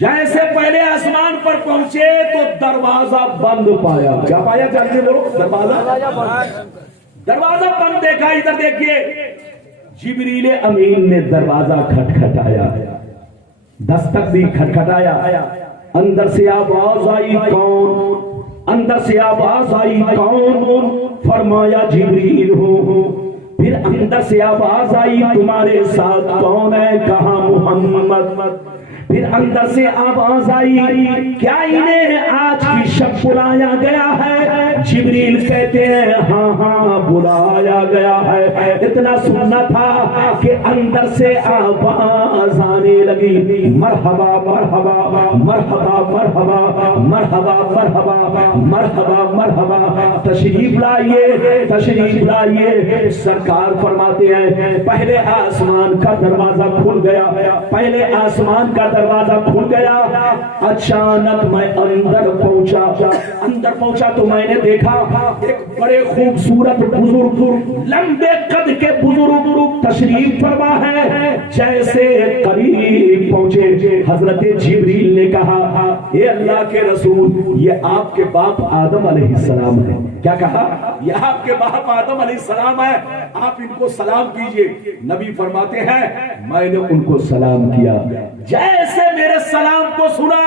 جیسے پہلے آسمان پر پہنچے تو دروازہ بند پایا. کیا پایا؟ جلدی بولو. دروازہ بند دیکھا. ادھر دیکھیے جبریل امین نے دروازہ کھٹکھٹایا. دستک دی کھٹکھٹایا. اندر سے آواز آئی کون؟ اندر سے آواز آئی کون؟ فرمایا جبریل ہو. پھر اندر سے آواز آئی تمہارے ساتھ کون ہے؟ کہا محمد. پھر اندر سے آواز آئی کیا انہیں آج کی شب بلایا گیا ہے؟ جبریل کہتے ہیں ہاں بلایا گیا ہے. اتنا سننا تھا کہ اندر سے آواز آنے لگی مرحبا مرحبا مرحبا مرحبا مرحبا مرحبا مرحبا مرحبا. تشریف لائیے. سرکار فرماتے ہیں پہلے آسمان کا دروازہ کھل گیا. پہلے آسمان کا دروازہ کھل گیا. اچانک میں اندر پہنچا تو میں نے دیکھا ایک بڑے خوبصورت بزرگ, لمبے قد کے بزرگ تشریف فرما ہے. جیسے قریب پہنچے حضرت جبریل نے کہا اے اللہ کے رسول, یہ آپ کے باپ آدم علیہ السلام ہے. کیا کہا؟ یہ آپ کے باپ آدم علیہ السلام ہے, آپ ان کو سلام کیجئے. نبی فرماتے ہیں میں نے ان کو سلام کیا. جیسے میرے سلام کو سنا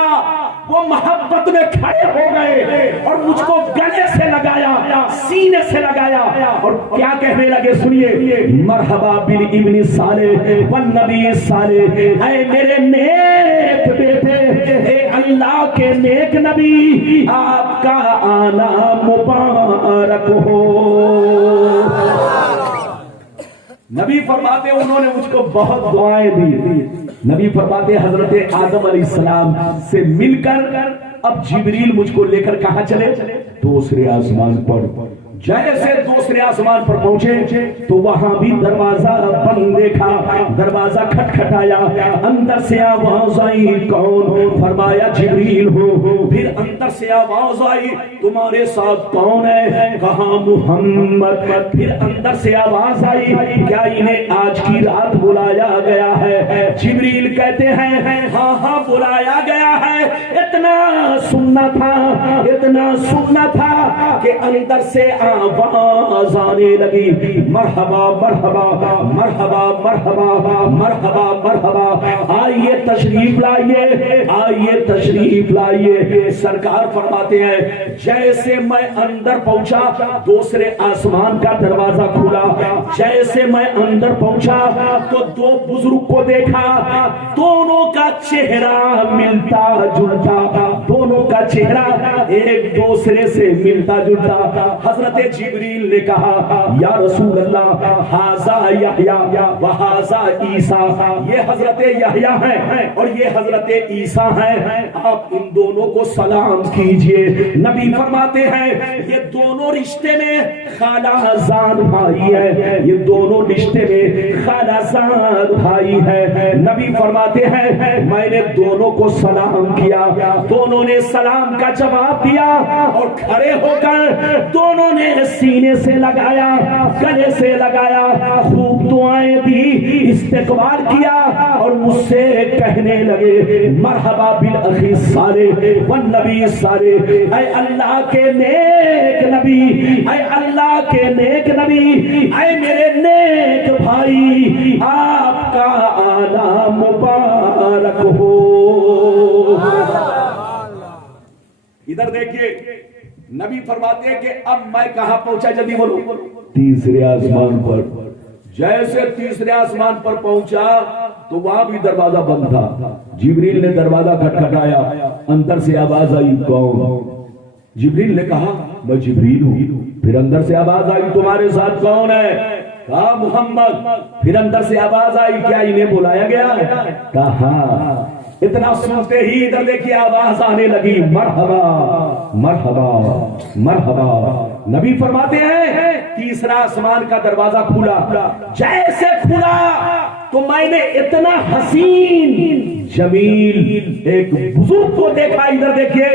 وہ محبت میں کھڑے ہو گئے اور مجھ کو گلے سے لگایا, سینے سے لگایا, اور کیا کہنے لگے سنیے, مرحبا بالابن صالح والنبی صالح, اے میرے نیک بیٹے, اے اللہ کے نیک نبی, آپ کا آنا مبارک ہو. نبی فرماتے انہوں نے مجھ کو بہت دعائیں دی. نبی فرماتے حضرت آدم علیہ السلام سے مل کر اب جبریل مجھ کو لے کر کہاں چلے؟ دوسرے آسمان پر. جیسے دوسرے آسمان پر پہنچے تو وہاں بھی دروازہ بند دیکھا, دروازہ کھٹکھٹایا, اندر سے آواز آئی کون؟ فرمایا جبریل ہو. پھر اندر سے آواز آئی تمہارے ساتھ کون ہے؟ کہا محمد. پھر اندر سے آواز آئی کیا انہیں آج کی رات بلایا گیا ہے؟ جبریل کہتے ہیں ہاں ہاں بلایا گیا ہے. اتنا سننا تھا کہ اندر سے آواز آنے لگی مرحبا مرحبا مرحبا مرحبا مرحبا مرحبا, آئیے تشریف لائیے. سرکار فرماتے ہیں جیسے میں اندر پہنچا دوسرے آسمان کا دروازہ کھلا. جیسے میں اندر پہنچا تو دو بزرگ کو دیکھا, دونوں کا چہرہ ملتا جلتا, دونوں کا چہرہ ایک دوسرے سے ملتا جلتا. حضرت جبریل نے کہا یا رسول اللہ ھذا یحییٰ و ھذا عیسیٰ, یہ حضرت یحییٰ ہیں اور یہ حضرت عیسیٰ ہیں, آپ ان دونوں کو سلام کیجئے. نبی فرماتے ہیں یہ دونوں رشتے میں خالہ زاد بھائی ہے, یہ دونوں رشتے میں خالہ زاد بھائی ہے. نبی فرماتے ہیں میں نے دونوں کو سلام کیا, دونوں نے سلام کا جواب دیا اور کھڑے ہو کر دونوں نے سینے سے لگایا, گلے سے لگایا, خوب دعائیں دی, استقبال کیا اور مجھ سے کہنے لگے مرحبا بالاخی صالح والنبی صالح, اے اللہ کے نیک نبی, اے اللہ کے نیک نبی, اے میرے نیک بھائی, آپ کا آنا مبارک ہو. ادھر دیکھیے نبی فرماتے ہیں کہ اب میں کہاں پہنچا, جلدی بولو, تیسرے آسمان پر. جیسے تیسرے آسمان پر پہنچا تو وہاں بھی دروازہ بند تھا. جبریل نے دروازہ کھٹکھٹایا, اندر سے آواز آئی کون؟ جبریل نے کہا میں جبریل ہوں. پھر اندر سے آواز آئی تمہارے ساتھ کون ہے؟ کہا محمد. پھر اندر سے آواز آئی کیا انہیں بلایا گیا ہے؟ کہا. اتنا سنتے ہی ادھر دیکھیے آواز آنے لگی مرحبا مرحبا مرحبا. نبی فرماتے ہیں تیسرا آسمان کا دروازہ کھلا. جیسے کھلا تو میں نے اتنا حسین جمیل ایک بزرگ کو دیکھا. ادھر دیکھیے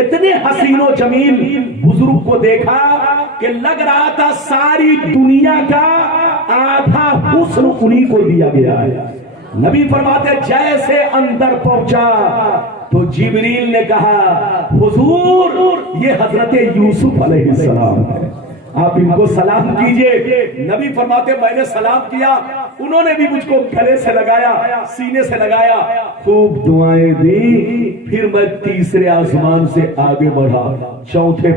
اتنے حسین و جمیل بزرگ کو دیکھا کہ لگ رہا تھا ساری دنیا کا آدھا حسن انہی کو دیا گیا ہے. نبی فرماتے جیسے اندر پہنچا تو جبریل نے کہا حضور یہ حضرت یوسف علیہ السلام ہے, آپ ان کو سلام کیجئے. نبی فرماتے میں نے سلام کیا, انہوں نے بھی مجھ کو گلے سے لگایا, سینے سے لگایا, خوب دعائیں دی. پھر میں تیسرے آسمان سے آگے بڑھا چوتھے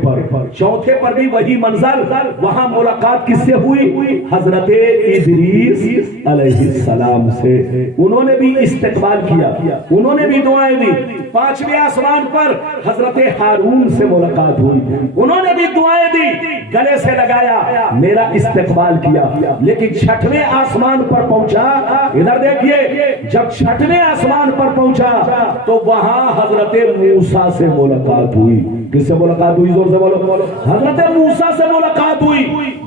پر بھی وہی منظر. وہاں ملاقات کس سے ہوئی؟ حضرت ادریس علیہ السلام سے. انہوں نے بھی استقبال کیا, انہوں نے بھی دعائیں دی. پانچویں آسمان پر حضرت ہارون سے ملاقات ہوئی, انہوں نے بھی دعائیں دی, گلے سے لگایا, میرا استقبال کیا. لیکن چھٹویں آسمان پر پہنچا, ادھر دیکھیے جب چھٹویں آسمان پر پہنچا تو وہاں حضرت موسیٰ سے ملاقات ہوئی. کس سے ملاقات ہوئی؟ زور سے بولو. حضرت موسیٰ سے ملاقات ہوئی.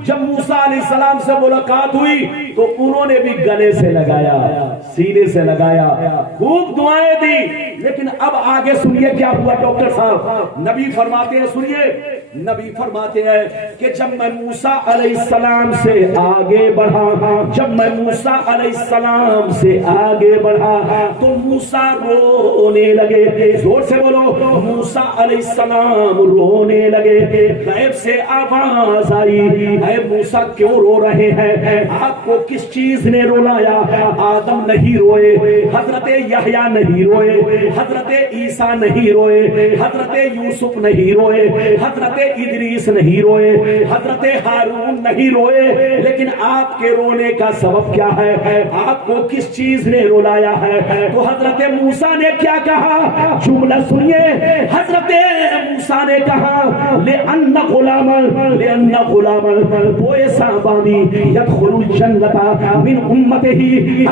جب موسیٰ علیہ السلام سے ملاقات ہوئی تو انہوں نے بھی گلے سے لگایا، سینے سے لگایا، خوب دعائیں دی. لیکن اب آگے سنیے کیا ہوا ڈاکٹر صاحب. نبی فرماتے ہیں، سنیے، نبی فرماتے ہیں کہ جب میں موسیٰ علیہ السلام سے آگے بڑھا، جب میں موسیٰ علیہ السلام سے آگے بڑھا تو موسیٰ رونے لگے. زور سے بولو، موسیٰ علیہ السلام رونے لگے. غیب سے آواز آئی، اے موسیٰ کیوں رو رہے ہیں؟ آپ کو کس چیز نے رلایا؟ آدم نہیں روئے، حضرت یحییٰ نہیں روئے، حضرت عیسیٰ نہیں روئے، حضرت یوسف نہیں روئے، حضرت ادریس نہیں روئے، حضرت ہارون نہیں روئے. لیکن آپ کے رونے کا سبب کیا ہے؟ آپ کو کس چیز نے رلایا ہے؟ تو حضرت موسیٰ نے کیا کہا؟ جملہ سنیے، حضرت موسیٰ نے کہا لِأَنَّ غُلَامًا بوئسا بانی يدخل الجنة من امته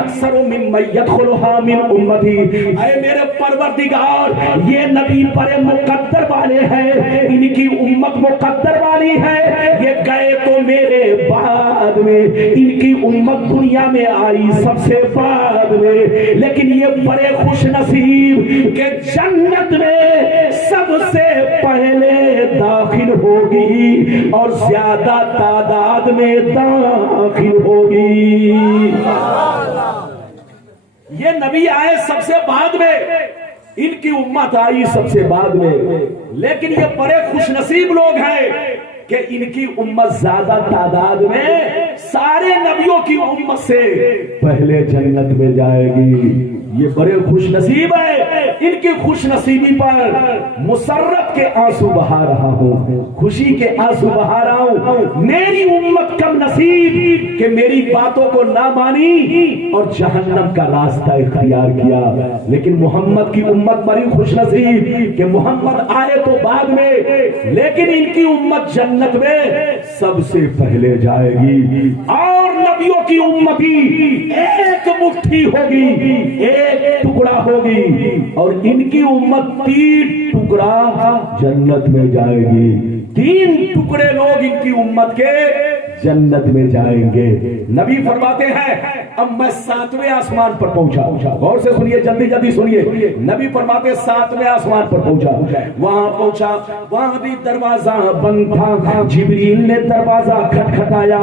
اکثر ممن يدخلها من امتی. اے میرے پروردگار، یہ نبی پر مقدر والے ہیں، ان کی امت مقدر والی ہے. یہ گئے تو میرے بعد میں، ان کی امت دنیا میں آئی سب سے بعد میں، لیکن یہ بڑے خوش نصیب کہ جنت میں سب سے پہلے داخل ہوگی اور زیادہ تعداد میں داخل ہوگی. یہ نبی آئے سب سے بعد میں، ان کی امت آئی سب سے بعد میں، لیکن یہ بڑے خوش نصیب لوگ ہیں کہ ان کی امت زیادہ تعداد میں سارے نبیوں کی امت سے پہلے جنت میں جائے گی. یہ بڑے خوش نصیب ہے. ان کی خوش نصیبی پر مسرت کے آنسو بہا رہا ہوں، خوشی کے آنسو بہا رہا ہوں. میری امت کم نصیب کہ میری باتوں کو نہ مانی اور جہنم کا راستہ اختیار کیا. لیکن محمد کی امت بڑی خوش نصیب کہ محمد آئے تو بعد میں، لیکن ان کی امت جنت میں سب سے پہلے جائے گی. اور نبیوں کی امتی ایک مٹھی ہوگی، ایک ٹکڑا ہوگی، اور ان کی امت 3 ٹکڑا جنت میں جائے گی. 3 ٹکڑے لوگ ان کی امت کے جنت میں جائیں گے. نبی فرماتے ہیں اب میں 7ویں آسمان پر پہنچا. غور سے سنیے، جلدی جلدی سنیے. نبی فرماتے 7ویں آسمان پر پہنچا. وہاں پہنچا، وہاں بھی دروازہ بند تھا. جبریل نے دروازہ کھٹکھٹایا.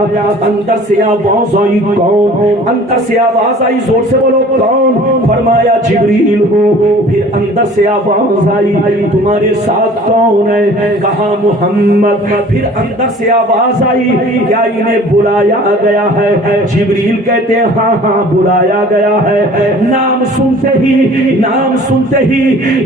اندر سے آواز آئی، کون؟ اندر سے آواز آئی، زور سے بولو کون؟ فرمایا جبریل ہوں. پھر اندر سے آواز آئی، تمہارے ساتھ کون ہے؟ کہا محمد. پھر اندر سے آواز آئی، کیا انہیں بلایا گیا ہے؟ جبریل کہتے ہیں ہاں ہاں بلایا گیا ہے. نام سنتے ہی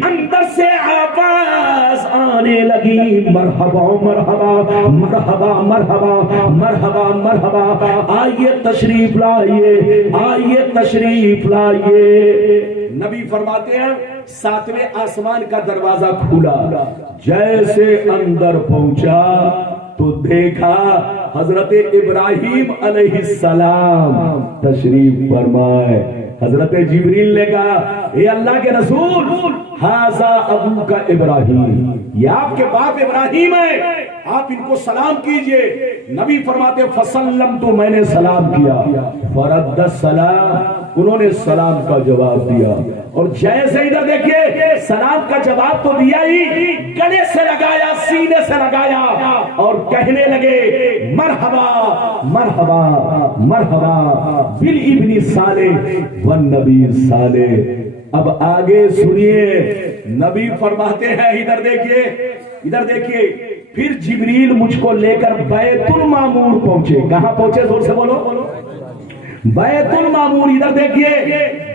اندر سے آواز آنے لگی، مرحبا مرحبا مرحبا مرحبا مرحبا مرحبا، آئیے تشریف لائیے، آئیے تشریف لائیے. نبی فرماتے ہیں 7ویں آسمان کا دروازہ کھولا. جیسے اندر پہنچا تو دیکھا حضرت ابراہیم علیہ السلام تشریف فرمائے. حضرت جبریل نے کہا اے اللہ کے رسول، ھذا ابوک ابراہیم، یہ آپ کے باپ ابراہیم ہے، آپ ان کو سلام کیجئے. نبی فرماتے فسلم، تو میں نے سلام کیا. فرد السلام، انہوں نے سلام کا جواب دیا. اور جیسے ادھر دیکھیے، سلام کا جواب تو دیا ہی، گلے سے لگایا، سینے سے لگایا اور کہنے لگے مرحبا مرحبا مرحبا بالابن صالح والنبی صالح. اب آگے سنیے، نبی فرماتے ہیں ادھر دیکھیے، ادھر دیکھیے. پھر جبریل مجھ کو لے کر بیت المعمور پہنچے. کہاں پہنچے؟ زور سے بولو. بیت المعمور. ادھر دیکھیے،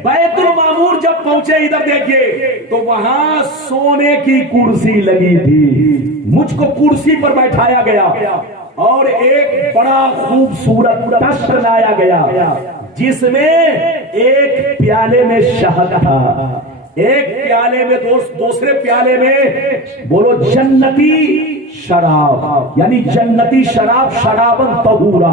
بیت المعمور جب پہنچے ادھر دیکھیے تو وہاں سونے کی کرسی لگی تھی. مجھ کو کرسی پر بیٹھایا گیا اور ایک بڑا خوبصورت تشت لایا گیا جس میں ایک پیالے میں شہد تھا، ایک پیالے میں دوسرے پیالے میں بولو جنتی شراب، یعنی جنتی شراب، شرابن طہورا،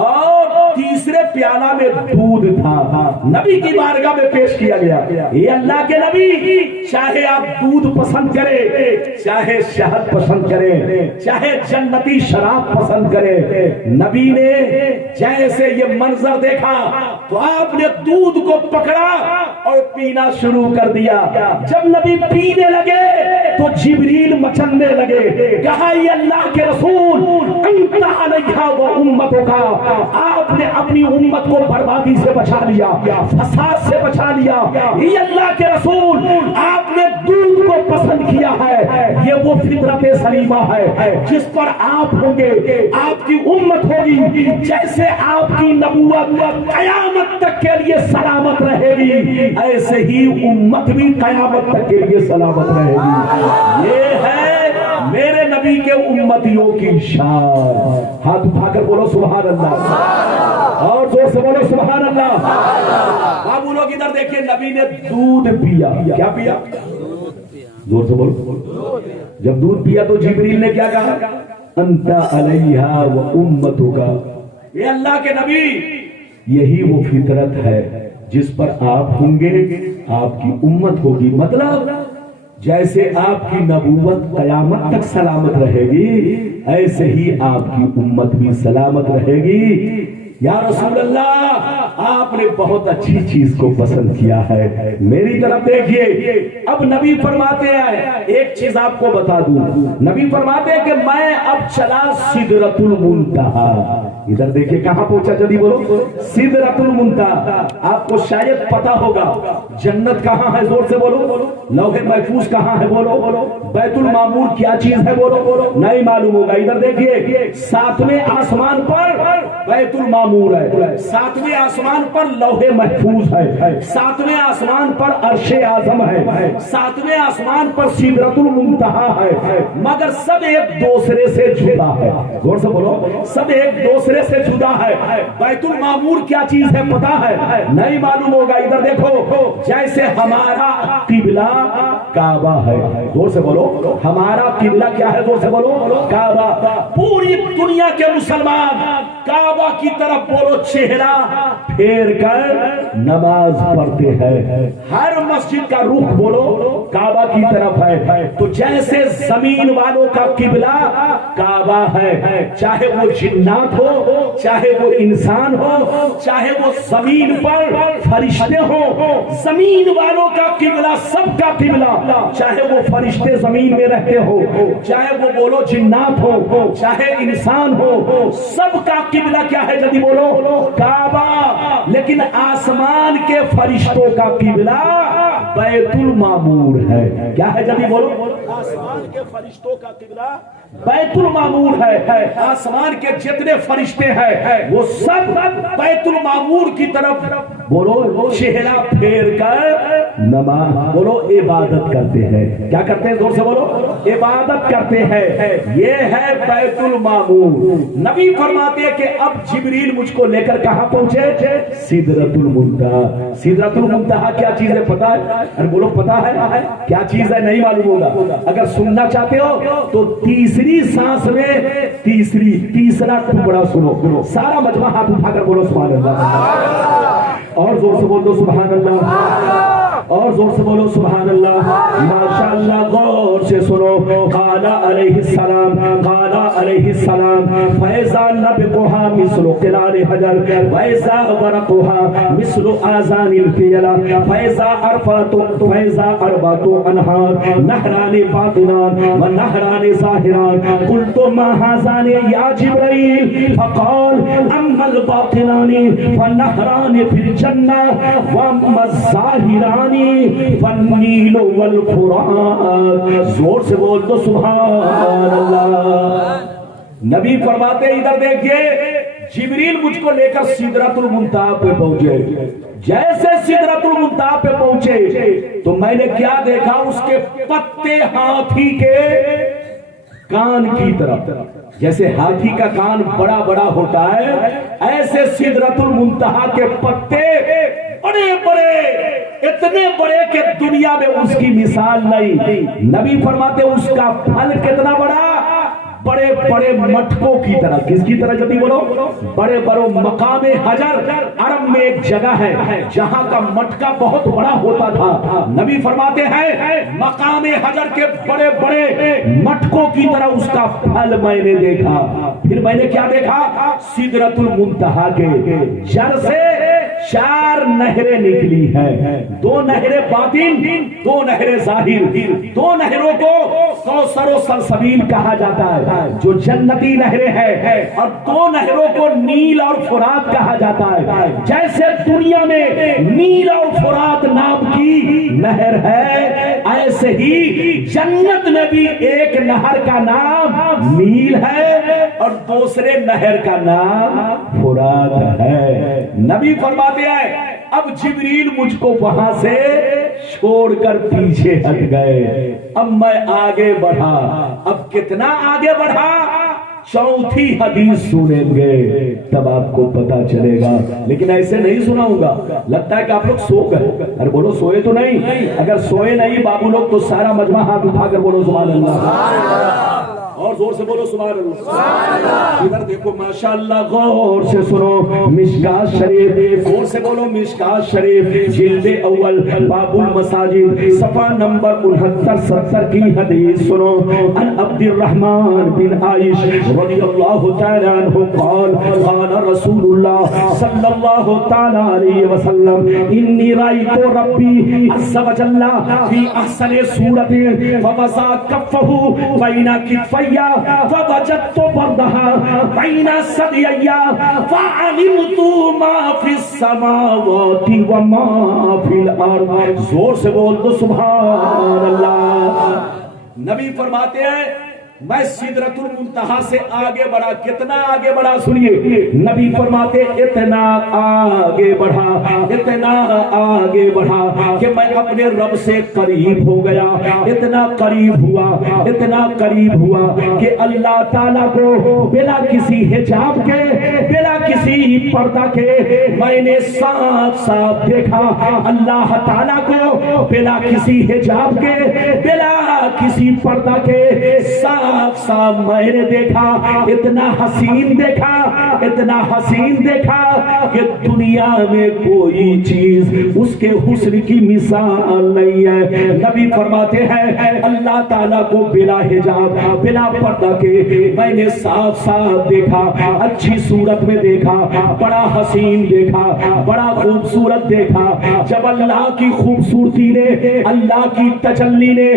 اور تیسرے پیالہ میں دودھ تھا، نبی کی بارگاہ میں پیش کیا گیا، یہ اللہ کے نبی چاہے آپ دودھ پسند کریں، چاہے شہد پسند کریں، چاہے جنتی شراب پسند کریں، نبی نے جیسے یہ منظر دیکھا تو آپ نے دودھ کو پکڑا اور پینا شروع کر دیا۔ جب نبی پینے لگے تو جبریل مچلنے لگے، کہا یہ اللہ کے رسول انت علیہ و امتوں کا، آپ نے اپنی امت کو بربادی سے بچا لیا، فساد سے بچا لیا۔ یہ اللہ کے رسول آپ نے دودھ کو پسند کیا ہے، یہ وہ فطرت سلیمہ ہے جس پر آپ ہوں گے، آپ کی امت ہوگی، جیسے آپ کی نبوت قیامت تک کے لیے سلامت رہے گی ایسے ہی امت بھی قیامت تک کے لیے سلامت رہے گی۔ یہ ہے میرے نبی کے امتیوں کی شان۔ ہاتھ اٹھا کر بولو سبحان اللہ، اور زور سے بولو سبحان اللہ۔ آپ لوگ ادھر دیکھیں، نبی نے دودھ پیا، کیا پیا؟ زور سے بولو۔ جب دودھ پیا تو جبریل نے کیا کہا؟ انت علیہ و امتک، یہ اللہ کے نبی یہی وہ فطرت ہے جس پر آپ ہوں گے، آپ کی امت ہوگی۔ مطلب جیسے آپ کی نبوت قیامت تک سلامت رہے گی ایسے ہی آپ کی امت بھی سلامت رہے گی۔ یا رسول اللہ آپ نے بہت اچھی چیز کو پسند کیا ہے، میری طرف دیکھیے۔ اب نبی فرماتے ہیں، ایک چیز آپ کو بتا دوں، نبی فرماتے ہیں کہ میں اب چلا سدرۃ المنتہا۔ ادھر دیکھیے کہاں پہنچا، جلدی بولو، سدرۃ المنتہا۔ آپ کو شاید پتا ہوگا جنت کہاں ہے، زور سے بولو، لوح محفوظ کہاں ہے، بولو، بیت المعمور کیا چیز ہے، بولو، نہیں معلوم ہوگا۔ ادھر دیکھیے ساتویں آسمان پر بیت المعمور ہے، ساتویں آسمان پر لوح محفوظ ہے، ساتویں آسمان پر عرش اعظم ہے، ساتویں آسمان پر سدرۃ المنتہا ہے، مگر سب ایک دوسرے سے جدا ہے۔ غور سے بولو، سب ایک دوسرے سے جدا ہے۔ بیت المعمور کیا چیز ہے پتا ہے؟ نہیں معلوم ہوگا۔ ادھر دیکھو، جیسے ہمارا قبلہ کعبہ ہے، غور سے بولو، ہمارا قبلہ کیا ہے، غور سے بولو، کعبہ۔ پوری دنیا کے مسلمان کعبہ کی طرف بولو چہرہ پھیر کر نماز پڑھتے ہیں، ہر مسجد کا رخ بولو کعبہ کی طرف ہے۔ تو جیسے زمین والوں کا قبلہ کعبہ ہے، چاہے وہ جنات ہو، چاہے وہ انسان ہو، چاہے وہ زمین پر فرشتے ہو، زمین والوں کا قبلہ، سب کا قبلہ، چاہے وہ فرشتے زمین میں رہتے ہو، چاہے وہ بولو جنات ہو، چاہے انسان ہو، سب کا قبلہ کیا ہے، جلدی بولو، کعبہ۔ لیکن آسمان کے فرشتوں کا قبلہ بیت المعمور ہے، کیا ہے، جلدی بولو، آسمان کے فرشتوں کا قبلہ بیت المعمور ہے۔ آسمان کے جتنے فرشتے ہیں وہ سب بیت المعمور کی طرف بولو چہرہ پھیر کر نماز، بولو عبادت کرتے ہیں۔ کیا کرتے ہیں، زور سے بولو، عبادت کرتے ہیں۔ یہ ہے بیت المعمور۔ نبی فرماتے ہیں کہ اب جبریل مجھ کو لے کر کہاں پہنچے، سدرۃ المنتہا۔ سدرۃ المنتہا کیا چیز ہے پتا ہے؟ ارے بولو پتا ہے کیا چیز ہے، نہیں معلوم ہوگا۔ اگر سننا چاہتے ہو تو تیسری سانس میں تیسرا ٹکڑا سنو، سارا مجمع ہاتھ اٹھا کر بولو سبحان اللہ، اور زور سے بول دو سبحان اللہ، اور زور سے بولو سبحان اللہ۔ ماشاءاللہ، غور سے سنو۔ قال علیہ السلام، قال علیہ السلام، فیضا نبقها مثل قلال حجر ویضا ورقها مثل آذان الفیل فیضا اربعۃ انہار نہران باطنان و نہران ظاہران قلت ما هذان یا جبرائیل فقال اما الباطنان فنہران فی الجنہ واما الظاہران فالنیل والفرات۔ زور سے بول دو سبحان اللہ۔ نبی فرماتے ہیں، ادھر دیکھیے، جبریل مجھ کو لے کر سدرۃ المنتہا پہ پہنچے۔ جیسے سدرۃ المنتہا پہ پہنچے تو میں نے کیا دیکھا، اس کے پتے ہاتھی کے کان کی طرح، جیسے ہاتھی کا کان بڑا بڑا ہوتا ہے، ایسے سدرۃ المنتہا کے پتے بڑے بڑے، اتنے بڑے کہ دنیا میں اس کی مثال نہیں۔ نبی فرماتے اس کا پھل کتنا بڑا، بڑے بڑے مٹکوں کی طرح. کس کی طرح جلدی بولو؟ بڑے بڑے مقام حجر عرب میں ایک جگہ ہے جہاں کا مٹکا بہت بڑا ہوتا تھا. نبی فرماتے ہیں مقام حجر کے بڑے بڑے مٹکوں کی طرح اس کا پھل میں نے دیکھا. پھر میں نے کیا دیکھا؟ سدرۃ المنتہا کے جڑ سے 4 نہریں نکلی ہیں. 2 نہریں باطن، 2 نہریں ظاہر. 2 نہروں کو کوثر و سلسبیل کہا جاتا ہے جو جنتی نہریں ہیں، اور 2 نہروں کو نیل اور فرات کہا جاتا ہے. جیسے دنیا میں نیل اور فرات نام کی نہر ہے، ایسے ہی جنت میں بھی ایک نہر کا نام نیل ہے اور دوسرے نہر کا نام فرات ہے. نبی فرماتے ہیں اب جبریل مجھ کو وہاں سے چھوڑ کر پیچھے ہٹ گئے. اب میں آگے بڑھا. اب کتنا آگے بڑھا؟ 4تھی حدیث سنیں گے تب آپ کو پتا چلے گا. لیکن ایسے نہیں سناؤں گا. لگتا ہے کہ آپ لوگ سو گئے. ارے بولو سوئے تو نہیں. اگر سوئے نہیں بابو لوگ تو سارا مجمع ہاتھ اٹھا کر بولو سبحان اللہ. اور زور سے بولو سبحان اللہ. ادھر دیکھو ماشاءاللہ غور سے سنو. مشکات شریف، زور سے بولو مشکات شریف جلد اول باب المساجد صفحہ نمبر 69-70 کی حدیث سنو. ان عبد الرحمن بن عائش رضی اللہ تعالی عنہ قال قال رسول اللہ صلی اللہ تعالی علیہ وسلم انی رأیت ربی عز وجل فی احسن صورت فوضع کفہ بین کتفی فوجدت بردها بین ثدیی فعلمت ما فی السماوات وما فی الارض. زور سے بول دو سبحان اللہ. نبی فرماتے ہیں میں سدرۃ المنتہا سے آگے بڑھا. کتنا آگے بڑھا سنیے. نبی فرماتے اتنا آگے بڑھا، اتنا آگے بڑھا کہ میں اپنے رب سے قریب ہو گیا. اتنا قریب ہوا، اتنا قریب ہوا کہ اللہ تعالیٰ کو بلا کسی حجاب کے، بلا کسی پردہ کے میں نے صاف صاف دیکھا. اللہ تعالیٰ کو بلا کسی حجاب کے، بلا کسی پردہ کے صاف صاف میں نے دیکھا. اتنا حسین دیکھا، اتنا حسین دیکھا کہ دنیا میں کوئی چیز اس کے حسن کی مثال نہیں ہے. نبی فرماتے ہیں اللہ تعالیٰ کو بلا حجاب، بلا پردہ کے میں نے صاف صاف دیکھا. اچھی صورت میں دیکھا، بڑا حسین دیکھا، بڑا خوبصورت دیکھا. جب اللہ کی خوبصورتی نے، اللہ کی تجلی نے،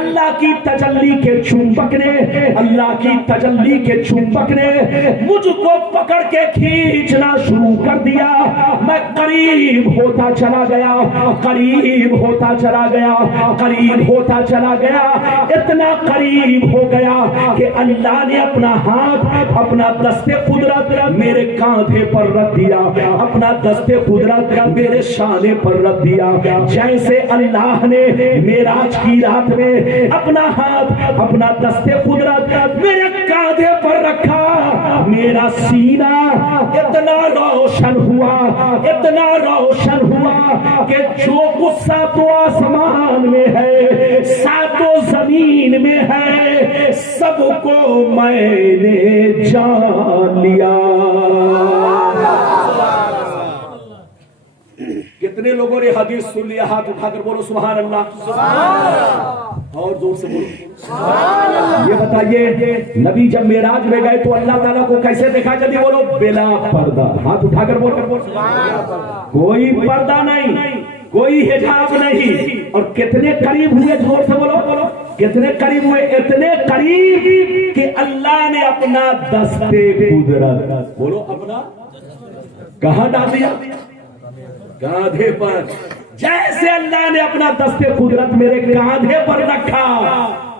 اللہ کی تجلی کے چنبک نے، اللہ کی تجلی کے چنبک نے مجھ کو پکڑ کے کھینچنا شروع کر دیا. میں قریب ہوتا چلا گیا، قریب ہوتا چلا گیا، قریب ہوتا چلا گیا. اتنا قریب ہو گیا کہ اللہ نے اپنا ہاتھ، اپنا دست قدرت میرے کاندھے پر رکھ دیا، اپنا دست قدرت میرے شانے پر رکھ دیا. جیسے اللہ نے معراج کی رات میں اپنا ہاتھ، اپنا دست قدرت میرے کاندھے پر رکھا، میرا سینہ اتنا روشن ہوا، اتنا روشن ہوا کہ جو کچھ 7 آسمان میں ہے، 7 زمین میں ہے، سب کو میں نے جان لیا. کتنے لوگوں نے حدیث سن لیا؟ ہاتھ اٹھا کر بولو سبحان اللہ. اور زور سے بولو. یہ بتائیے نبی جب معراج میں گئے تو اللہ تعالیٰ کو کیسے دیکھا؟ جلدی بولو. بلا پردہ. ہاتھ اٹھا کر بولو. کوئی پردہ نہیں، کوئی حجاب نہیں. اور کتنے قریب ہوئے؟ زور سے بولو. کتنے قریب ہوئے؟ اتنے قریب کہ اللہ نے اپنا دست قدرت، بولو اپنا، کہاں ڈال دیا؟ کاندھے پر. جیسے اللہ نے اپنا دست قدرت میرے کاندھے پر رکھا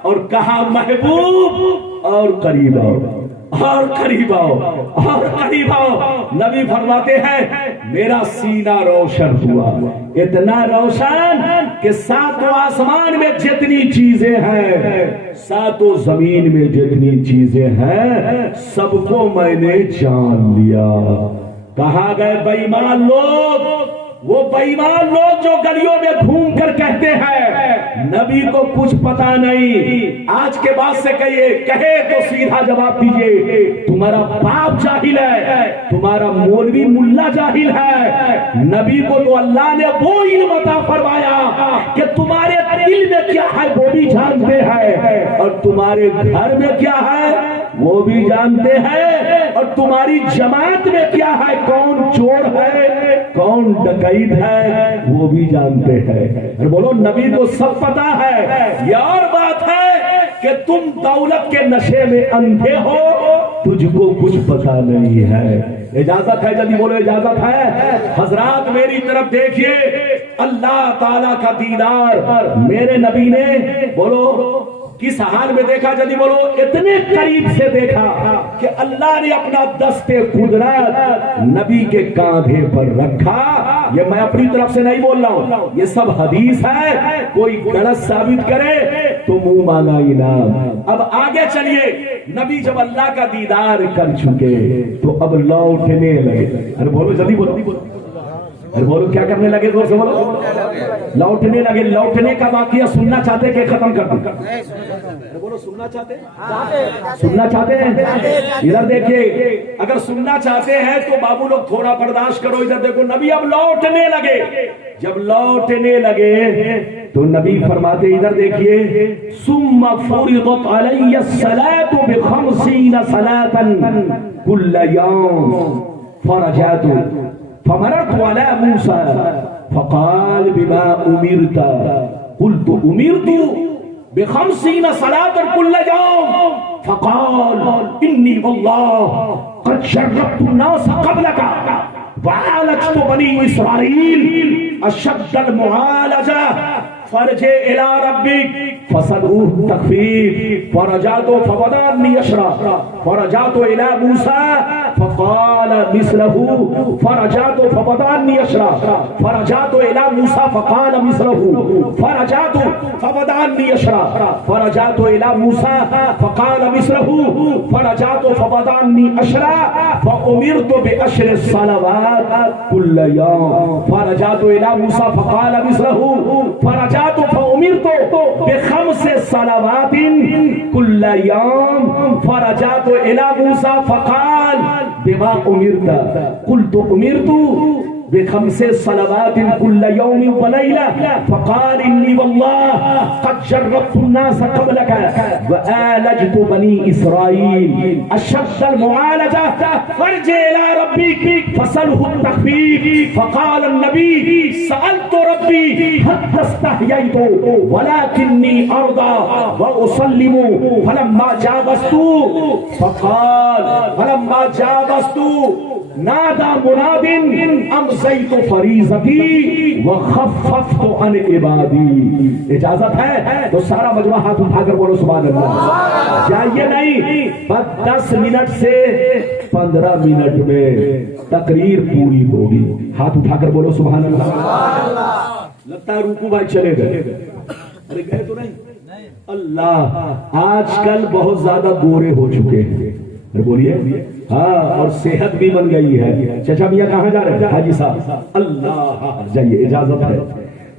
اور کہا محبوب اور قریب آؤ، اور قریب آؤ، اور قریب آؤ. نبی فرماتے ہیں میرا سینہ روشن ہوا، اتنا روشن کہ 7 آسمان میں جتنی چیزیں ہیں، 7 زمین میں جتنی چیزیں ہیں، سب کو میں نے جان لیا. کہا گئے بے ایمان لوگ، وہ بے ایمان لوگ جو گلیوں میں گھوم کر کہتے ہیں نبی کو کچھ پتا نہیں. آج کے بعد سے کہے تو سیدھا جواب دیجئے, تمہارا باپ جاہل ہے, تمہارا مولوی ملا جاہل ہے. نبی کو تو اللہ نے وہ علم عطا فرمایا کہ تمہارے دل میں کیا ہے وہ بھی جانتے ہیں, اور تمہارے گھر میں کیا ہے وہ بھی جانتے ہیں, اور تمہاری جماعت میں کیا ہے, کون چور ہے کون ڈکیت ہے وہ بھی جانتے ہیں. اور بولو نبی کو سب پتا ہے. یہ اور بات ہے کہ تم دولت کے نشے میں اندھے ہو, تجھ کو کچھ پتا نہیں ہے. اجازت ہے, جلدی بولو اجازت ہے. حضرات میری طرف دیکھیے, اللہ تعالیٰ کا دیدار میرے نبی نے بولو کس حال میں دیکھا, جلدی بولو اتنے قریب سے دیکھا کہ اللہ نے اپنا دست قدرت نبی کے کاندھے پر رکھا. یہ میں اپنی طرف سے نہیں بول رہا ہوں, یہ سب حدیث ہے, کوئی غلط ثابت کرے تو منہ مانگا انعام. اب آگے چلیے, نبی جب اللہ کا دیدار کر چکے تو اب لوٹنے لگے. ارے بولو جلدی بولو, ارے بولو کیا کرنے لگے, زور سے بولو. لوٹنے لگے. لوٹنے کا واقعہ سننا چاہتے کہ ختم کر دوں؟ بولو سننا چاہتے ہیں, سننا چاہتے ہیں. ادھر دیکھیے, اگر سننا چاہتے ہیں تو بابو لوگ تھوڑا برداشت کرو. ادھر دیکھو, نبی اب لوٹنے لگے. جب لوٹنے لگے تو نبی فرماتے, ادھر دیکھیے, ثم فرضت علی الصلاۃ ب50 صلاۃ کل یوم فرجعت فمررت على موسى فقال بما امرت قلت امرت ب50 صلاة كل يوم فقال اني والله قد شربت الناس قبلك وعالجت بني اسرائيل اشد المعالجة فرجع الى ربك فسألوه التخفيف فرجعت فبدأني يشرب فرجعت الى موسى فقال مثله فرجعت فبدأني يشرب فرجعت الى موسى فقال مثله فرجعت فبدأني يشرب فرجعت الى موسى فقال مثله فرجعت فبدأني اشرب فأمرت بعشر الصلوات كل يوم فرجعت الى موسى فقال مثله فرجعت فأمرت ب5 صلوات كل يوم فرجعت إلى موسى فقال بما أمرت قلت أمرت ب5 صلوات كل يوم وليلة فقال إني والله قد جربت الناس قبلك وآلجت بني إسرائيل أشد المعالجة فارجع إلى ربك فسأله التخفيف فقال النبي سألت ربي حتى استحييت ولكني أرضى وأسلم فلما جاوزت نادى مناد امضيت فریضتی وخففت عن عبادی. اجازت ہے تو سارا مجمع ہاتھ اٹھا کر بولو سبحان اللہ. چاہیے نہیں, بس 10 منٹ سے 15 منٹ میں تقریر پوری ہوگی. ہاتھ اٹھا کر بولو سبحان اللہ. لگتا ہے روکو بھائی چلے گئے, ارے گئے تو نہیں. اللہ آج کل بہت زیادہ گورے ہو چکے ہیں, بولیے ہاں, اور صحت بھی بن گئی ہے. چچا میاں کہاں جا رہے ہیں حاجی صاحب؟ اللہ جائیے, اجازت ہے.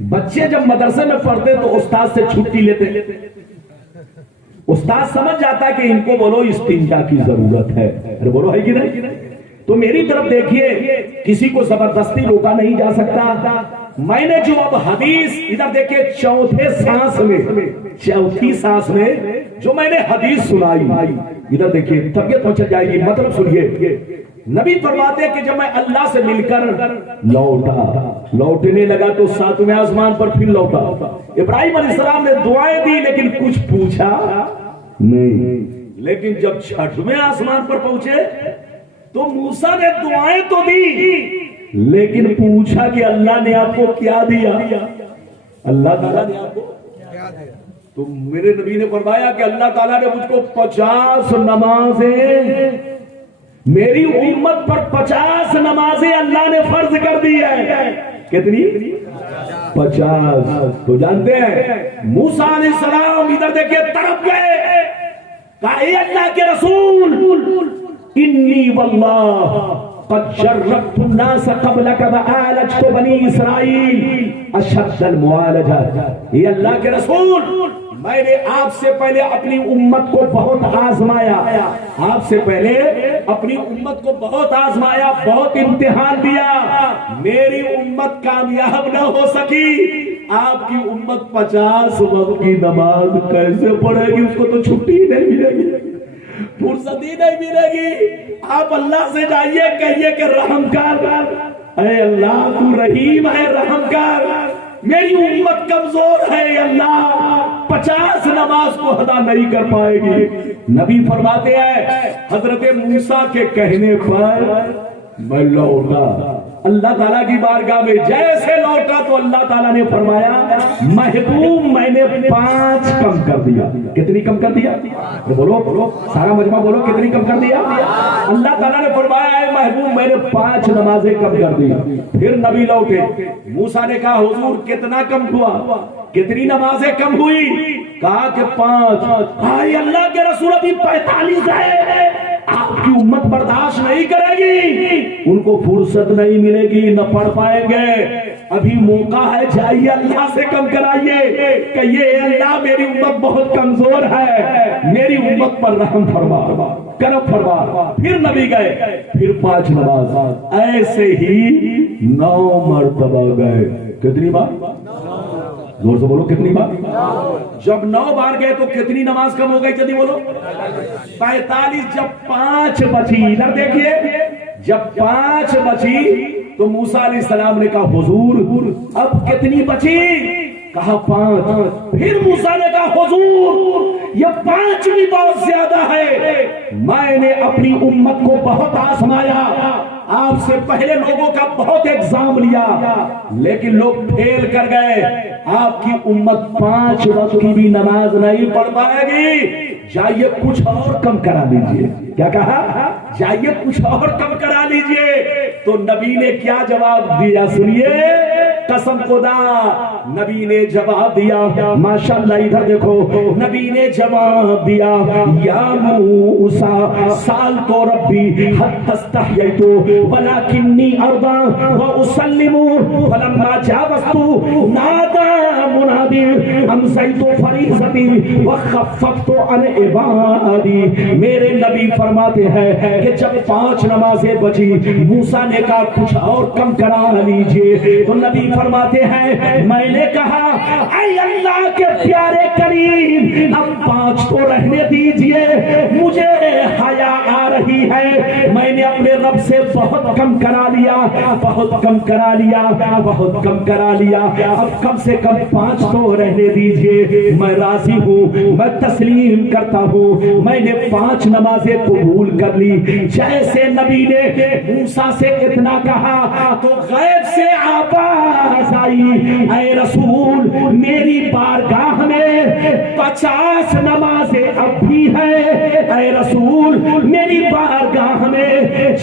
بچے جب مدرسے میں پڑھتے تو استاد سے چھٹی لیتے, استاد سمجھ جاتا ہے کہ ان کو بولو استنجا کی ضرورت ہے. ارے بولو ہے کہ نہیں؟ تو میری طرف دیکھیے, کسی کو زبردستی روکا نہیں جا سکتا. میں نے جو اب حدیث ادھر دیکھیے, چوتھی سانس میں جو میں نے حدیث سنائی, ادھر دیکھیے طبیعت پہنچ جائے گی. مطلب سنیے, نبی فرماتے کہ جب میں اللہ سے مل کر لوٹنے لگا تو 7ویں آسمان پر پھر لوٹا. ابراہیم علیہ السلام نے دعائیں دی لیکن کچھ پوچھا نہیں. لیکن جب 6ویں آسمان پر پہنچے تو موسیٰ نے دعائیں تو دی لیکن پوچھا کہ اللہ نے آپ کو کیا دیا. اللہ تعالیٰ نے آپ کو کیا دیا؟ تو میرے نبی نے فرمایا کہ اللہ تعالیٰ نے مجھ کو 50 نمازیں, میری امت پر 50 نمازیں اللہ نے فرض کر دی ہے. کتنی؟ 50. تو جانتے ہیں موسیٰ علیہ السلام ادھر دیکھیں تڑپ گئے, کہا اے اللہ کے رسول, انی واللہ قد جربت الناس قبلك وعالجت بنی اسرائیل اشد المعالجہ، یہ اللہ کے رسول میں نے آپ سے پہلے اپنی امت کو بہت آزمایا، آپ سے پہلے اپنی امت کو بہت آزمایا، بہت امتحان دیا، میری امت کامیاب نہ ہو سکی۔ آپ کی امت 50 وقت کی نماز کیسے پڑھے گی؟ اس کو تو چھٹی نہیں ملے گی، فرصتی نہیں ملے گی۔ آپ اللہ سے جائیے، کہیے کہ رحم کر، اے اللہ تو رحیم ہے، رحم کر، میری امت کمزور ہے اللہ، 50 نماز کو ادا نہیں کر پائے گی۔ نبی فرماتے ہیں حضرت موسیٰ کے کہنے پر میں لوٹا اللہ تعالیٰ کی بارگاہ میں، جیسے لوٹا تو اللہ تعالیٰ نے فرمایا محبوب میں نے 5 کم کر دیا۔ کتنی کم کر دیا؟ بولو سارا مجمع بولو، کتنی کم کر دیا؟ اللہ تعالیٰ نے فرمایا ہے محبوب میں نے 5 نمازیں کم کر دیا۔ پھر نبی لوٹے، موسیٰ نے کہا حضور کتنا کم ہوا، کتنی نمازیں کم ہوئی؟ کہا کہ 5۔ آئے اللہ کے رسول ابھی 45 ہے، آپ کی امت برداشت نہیں کرے گی، ان کو فرصت نہیں ملے گی، نہ پڑھ پائیں گے، ابھی موقع ہے، جائیے اللہ سے کم کرائیے، کہیے اے اللہ میری امت بہت کمزور ہے، میری امت پر رحم فرما، کرم فرما۔ پھر نبی گئے، پھر 5 نماز، ایسے ہی 9 مرتبہ گئے۔ کتنی بار؟ زور سے بولو کتنی بار؟ جب 9 بار گئے تو کتنی نماز کم ہو گئی؟ جلدی بولو 45۔ جب 5 بچی، ادھر دیکھیے، جب 5 بچی تو موسیٰ علیہ السلام نے کہا حضور اب کتنی بچی؟ کہا 5۔ پھر موسیٰ نے کہا حضور یہ 5 بھی بہت زیادہ ہے، میں نے اپنی امت کو بہت آزمایا، آپ سے پہلے لوگوں کا بہت ایگزام لیا لیکن لوگ پھیل کر گئے، آپ کی امت 5 وقت کی بھی نماز نہیں پڑھ پائے گی، جائیے کچھ اور کم کرا لیجئے۔ کیا کہا؟ جائیے کچھ اور کم کرا لیجئے۔ تو نبی نے کیا جواب دیا؟ سنیے، قسم خدا نبی نے جواب دیا، ماشاءاللہ ادھر دیکھو، نبی نے جواب دیا یا موسیٰ سألت ربی حتی استحییت ولکنی ارضا واسلم فلما جاوزت نادى منادی امسیت فریضتی وخففت عن عبادی۔ میرے نبی فرماتے ہیں کہ جب 5 نمازیں بچی، موسیٰ نے کہا کچھ اور کم کرا لیجئے، تو نبی فرماتے ہیں میں نے کہا اے اللہ کے پیارے کریم اب 5 تو رہنے دیجئے، مجھے حیا آ رہی ہے، میں نے اپنے رب سے بہت کم کرا لیا، بہت کم کرا لیا، بہت کم کرا لیا، اب کم سے کم 5 تو رہنے دیجئے، میں راضی ہوں، میں تسلیم کرتا ہوں، میں نے 5 نمازیں قبول کر لی۔ جیسے نبی نے موسیٰ سے اتنا کہا تو غیب سے آواز آئی اے رسول میری بارگاہ میں 50 نمازیں اب بھی ہیں، اے رسول میری بارگاہ میں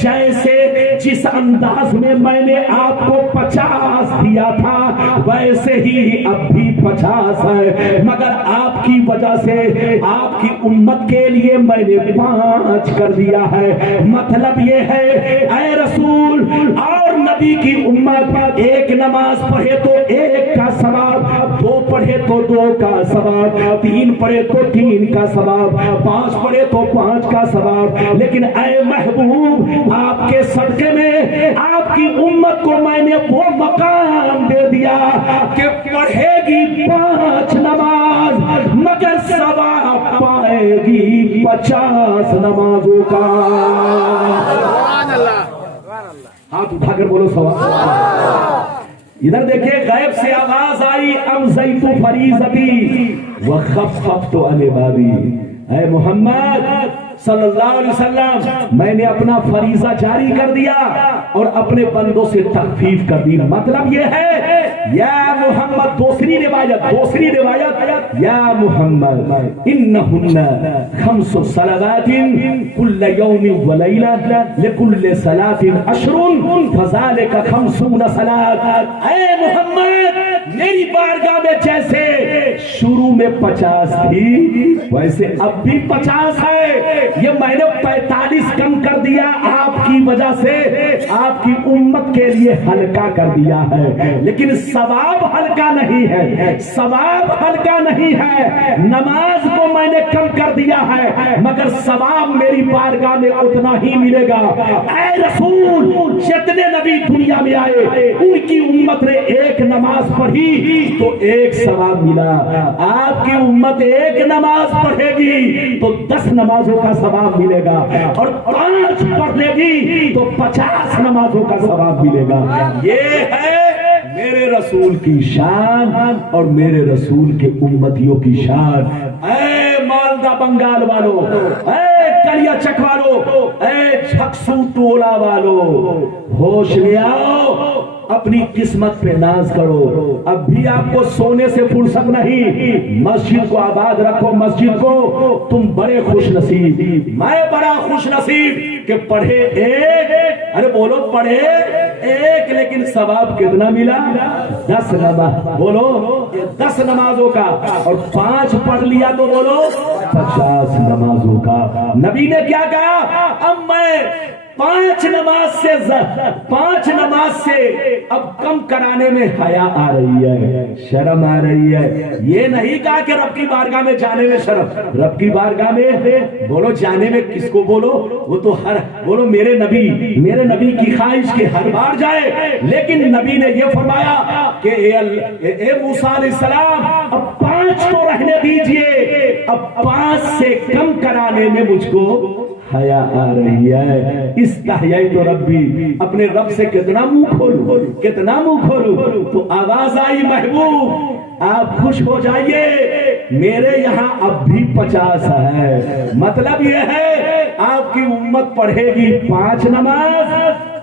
جیسے جس انداز میں نے آپ کو 50 دیا تھا ویسے ہی اب بھی 50 ہے، مگر آپ کی وجہ سے آپ کی امت کے لیے میں نے 5 کر دیا ہے۔ مطلب یہ ہے اے رسول اور نبی کی امت، ایک نماز پڑھے تو 1 کا ثواب، 2 پڑھے تو 2 کا ثواب، 3 پڑھے تو 3 کا ثواب، 5 پڑھے تو 5 کا ثواب، لیکن اے محبوب آپ کے صدقے میں آپ کی امت کو میں نے وہ مقام دے دیا کہ پڑھے گی 5 نماز مگر ثواب پائے گی 50 نمازوں کا۔ ہاتھ اٹھا کر بولو ثواب۔ ادھر دیکھیں غیب سے آواز آئی امضیت فریضتی وخففت عن عبادی، اے محمد صلی اللہ علیہ وسلم میں نے اپنا فریضہ جاری کر دیا اور اپنے بندوں سے تخفیف کر دی۔ مطلب یہ ہے یا محمد، دوسری روایت یا محمد انہن 5 صلوات کل یوم ولیلہ لکل صلاة 10 فذلك 50 صلاة۔ اے محمد میری بارگاہ میں جیسے شروع میں 50 تھی ویسے اب بھی 50 ہے. یہ میں نے 45 کم کر دیا آپ کی وجہ سے, آپ کی امت کے لیے ہلکا کر دیا ہے, لیکن ثواب ہلکا نہیں ہے, ثواب ہلکا نہیں ہے. نماز کو میں نے کم کر دیا ہے مگر ثواب میری بارگاہ میں اتنا ہی ملے گا. اے رسول, جتنے نبی دنیا میں آئے ان کی امت نے ایک نماز پڑھی تو ایک ثواب ملا, آپ کی امت ایک نماز پڑھے گی تو 10 نمازوں کا ثواب ملے گا, اور 5 پڑھ لے گی تو 50 نمازوں کا ثواب ملے گا. یہ ہے میرے رسول کی شان اور میرے رسول کے امتیوں کی شان. اے مالدہ بنگال والو, اے کلیا چک والو, اے جھکسو ٹولہ والو, ہوش میں آؤ, اپنی قسمت پہ ناز کرو. اب بھی آپ کو سونے سے فرصت نہیں, مسجد کو آباد رکھو, مسجد کو. تم بڑے خوش نصیب, میں بڑا خوش نصیب کہ پڑھے ایک, ارے بولو پڑھے ایک, لیکن ثواب کتنا ملا؟ 10 نماز. بولو 10 نمازوں کا, اور 5 پڑھ لیا تو بولو 50 نمازوں کا. نبی نے کیا کہا؟ اب میں 5 نماز سے اب کم کرانے میں حیا آ رہی ہے, شرم آ رہی ہے. یہ نہیں کہا کہ رب کی بارگاہ میں جانے میں شرم, رب کی بارگاہ میں بولو جانے میں کس کو بولو, وہ تو ہر بولو میرے نبی کی خواہش کے ہر بار جائے. لیکن نبی نے یہ فرمایا کہ اے موسیٰ علیہ السلام, اب 5 تو رہنے دیجئے, اب 5 سے کم کرانے میں مجھ کو حیا آ رہی ہے. استحییت ربی, اپنے رب سے کتنا منہ کھولوں, کتنا منہ کھولوں. تو آواز آئی محبوب آپ خوش ہو جائیے, میرے یہاں اب بھی 50 ہے. مطلب یہ ہے آپ کی امت پڑھے گی 5 نماز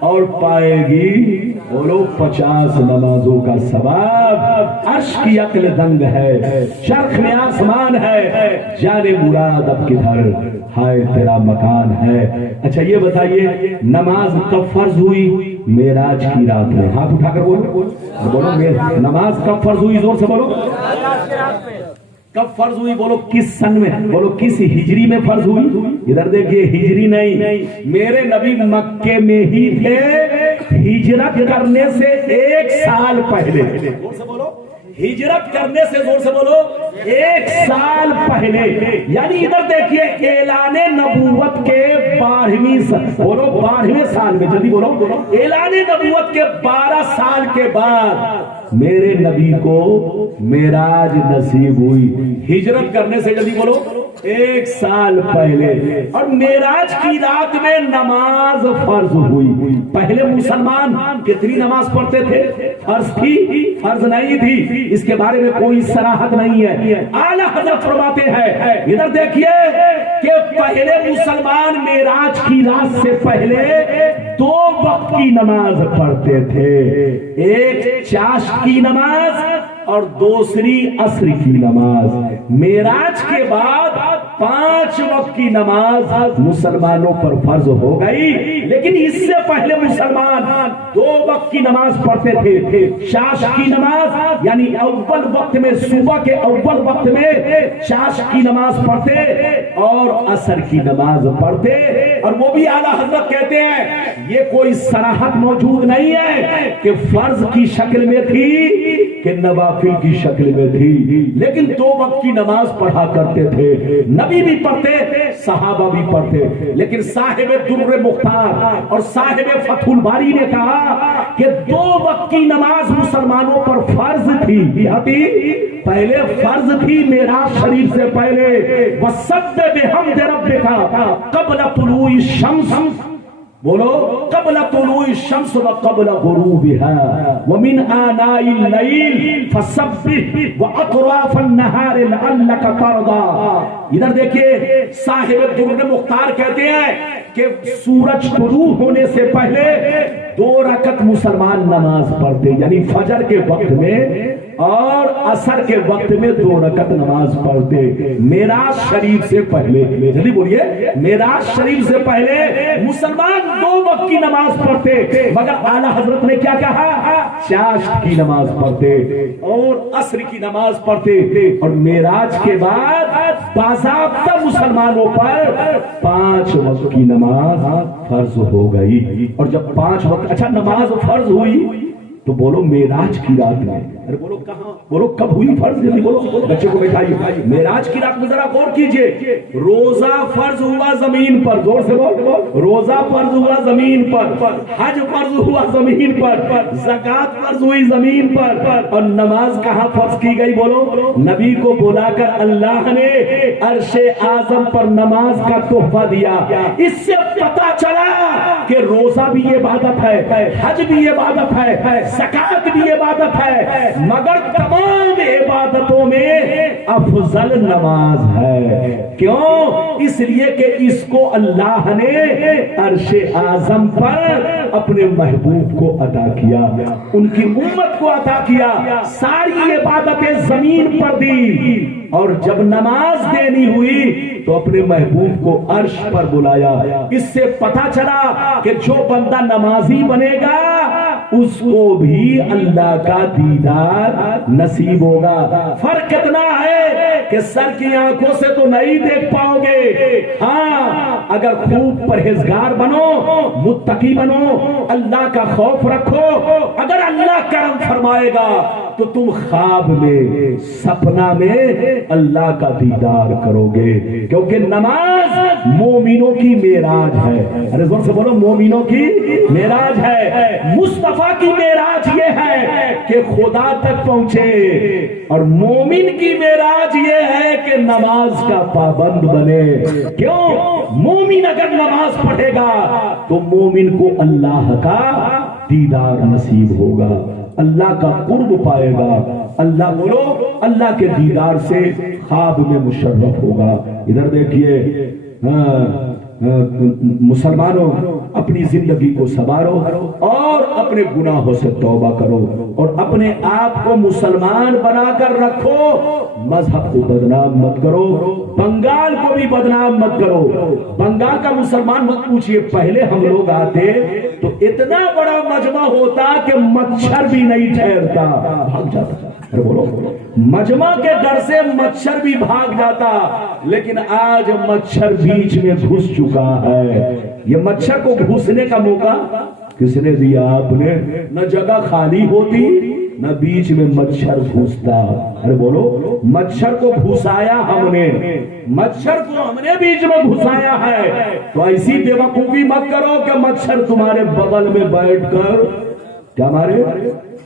اور پائے گی بولو 50 نمازوں کا ثواب. عرش کی عقل دنگ ہے, چرخ میں آسمان ہے, جانے مراد اب کدھر, ہائے تیرا مکان ہے. اچھا یہ بتائیے نماز کب فرض ہوئی؟ معراج کی رات میں. ہاتھ اٹھا کر بولو نماز کب فرض ہوئی؟ زور سے بولو کب فرض ہوئی؟ بولو کس سن میں, بولو کس ہجری میں فرض ہوئی؟ ادھر دیکھیے ہجری نہیں, میرے نبی مکے میں ہی تھے, ہجرت کرنے سے 1 سال پہلے. زور سے بولو ہجرت کرنے سے, زور سے بولو 1 سال پہلے. یعنی ادھر دیکھیے اعلان نبوت کے 12ویں سال میں, جلدی بولو, اعلان نبوت کے 12 سال کے بعد میرے نبی کو معراج نصیب ہوئی. ہجرت کرنے سے جلدی بولو 1 سال پہلے, اور معراج کی رات میں نماز فرض ہوئی. پہلے مسلمان کتنی نماز پڑھتے تھے؟ فرض تھی, فرض نہیں تھی, اس کے بارے میں کوئی صراحت نہیں ہے. اعلیٰ حضرت فرماتے ہیں ادھر دیکھیے کہ پہلے مسلمان معراج کی رات سے پہلے 2 وقت کی نماز پڑھتے تھے, ایک چاشت کی نماز اور دوسری عصر کی نماز. معراج کے بعد 5 وقت کی نماز مسلمانوں پر فرض ہو گئی, لیکن اس سے پہلے مسلمان 2 وقت کی نماز پڑھتے تھے. چاشت کی نماز یعنی اول وقت میں, صبح کے اول وقت میں چاشت کی نماز پڑھتے اور عصر کی نماز پڑھتے. اور وہ بھی اعلیٰ حضرت کہتے ہیں یہ کوئی صراحت موجود نہیں ہے کہ فرض کی شکل میں تھی کہ نوافل کی شکل میں تھی, لیکن 2 وقت کی نماز پڑھا کرتے تھے. نبی بھی پڑھتے, صحابہ بھی پڑھتے, لیکن صاحب در مختار اور صاحب فتح الباری نے کہا کہ 2 وقت کی نماز مسلمانوں پر فرض تھی. پہلے فرض تھی معراج شریف سے پہلے, وَسَبِّحْ بِحَمْدِ رَبِّكَ قَبْلَ طُلُوعِ الشَّمْسِ, بولو قبل طلوع الشمس وقبل غروبها ومن آناء الليل فسبح وأطراف النهار لعلك ترضى. ادھر دیکھیے صاحب درر مختار کہتے ہیں کہ سورج طلوع ہونے سے پہلے 2 رکعت مسلمان نماز پڑھتے، یعنی فجر کے وقت میں اور عصر کے وقت میں 2 رکعت نماز پڑھتے معراج شریف سے پہلے۔ جلدی بولیے، معراج شریف سے پہلے مسلمان 2 وقت کی نماز پڑھتے، مگر اعلیٰ حضرت نے کیا کہا؟ چاشت کی نماز پڑھتے اور عصر کی نماز پڑھتے، اور معراج کے بعد باضابطہ مسلمانوں پر 5 وقت کی نماز فرض ہو گئی۔ اور جب 5 وقت اچھا نماز فرض ہوئی تو بولو معراج کی رات میں، ارے بولو کہاں، بولو کب ہوئی فرض؟ جلدی بولو، بچے کو بٹھائیے۔ معراج کی رات میں ذرا غور کیجئے، روزہ فرض ہوا زمین پر، زور سے بول، روزہ فرض ہوا زمین پر، حج فرض ہوا زمین پر، زکات فرض ہوئی زمین پر، اور نماز کہاں فرض کی گئی؟ بولو، نبی کو بلا کر اللہ نے عرش اعظم پر نماز کا تحفہ دیا۔ اس سے پتہ چلا کہ روزہ بھی عبادت ہے، حج بھی عبادت ہے، زکات بھی عبادت ہے، مگر تمام عبادتوں میں افضل نماز ہے۔ کیوں؟ اس لیے کہ اس کو اللہ نے عرش اعظم پر اپنے محبوب کو عطا کیا، ان کی امت کو عطا کیا، ساری عبادتیں زمین پر دی، اور جب نماز دینی ہوئی تو اپنے محبوب کو عرش پر بلایا۔ اس سے پتہ چلا کہ جو بندہ نمازی بنے گا اس کو بھی اللہ کا دیدار نصیب ہوگا۔ فرق اتنا ہے کہ سر کی آنکھوں سے تو نہیں دیکھ پاؤ گے، ہاں اگر خوب پرہیزگار بنو، متقی بنو، اللہ کا خوف رکھو، اگر اللہ کرم فرمائے گا تو تم خواب میں، سپنا میں اللہ کا دیدار کرو گے، کیونکہ نماز مومنوں کی معراج ہے۔ ارے زور سے بولو، مومنوں کی معراج ہے۔ مصطفیٰ کی معراج یہ ہے کہ خدا تک پہنچے، اور مومن کی معراج یہ ہے کہ نماز کا پابند بنے۔ کیوں؟ مومن اگر نماز پڑھے گا تو مومن کو اللہ کا دیدار نصیب ہوگا، اللہ کا قرب پائے گا، اللہ بولو اللہ کے دیدار سے خواب میں مشرف ہوگا۔ ادھر دیکھیے، مسلمانوں اپنی زندگی کو سنوارو اور اپنے گناہوں سے توبہ کرو، اور اپنے آپ کو مسلمان بنا کر رکھو، مذہب کو بدنام مت کرو، بنگال کو بھی بدنام مت کرو۔ بنگال کا مسلمان مت پوچھئے، پہلے ہم لوگ آتے تو اتنا بڑا مجمع ہوتا کہ مچھر بھی نہیں ٹھہرتا، بھاگ جاتا۔ بولو، مجمع کے ڈر سے مچھر بھی بھاگ جاتا، لیکن آج مچھر بیچ میں گھس چکا ہے۔ یہ مچھر کو گھسنے کا موقع کس نے دیا؟ آپ نے۔ نہ جگہ خالی ہوتی نہ بیچ میں مچھر گھستا۔ ارے بولو، مچھر کو گھسایا ہم نے، مچھر کو ہم نے بیچ میں گھسایا ہے۔ تو ایسی بیوقوفی مت کرو کہ مچھر تمہارے بغل میں بیٹھ کر کیا مارے؟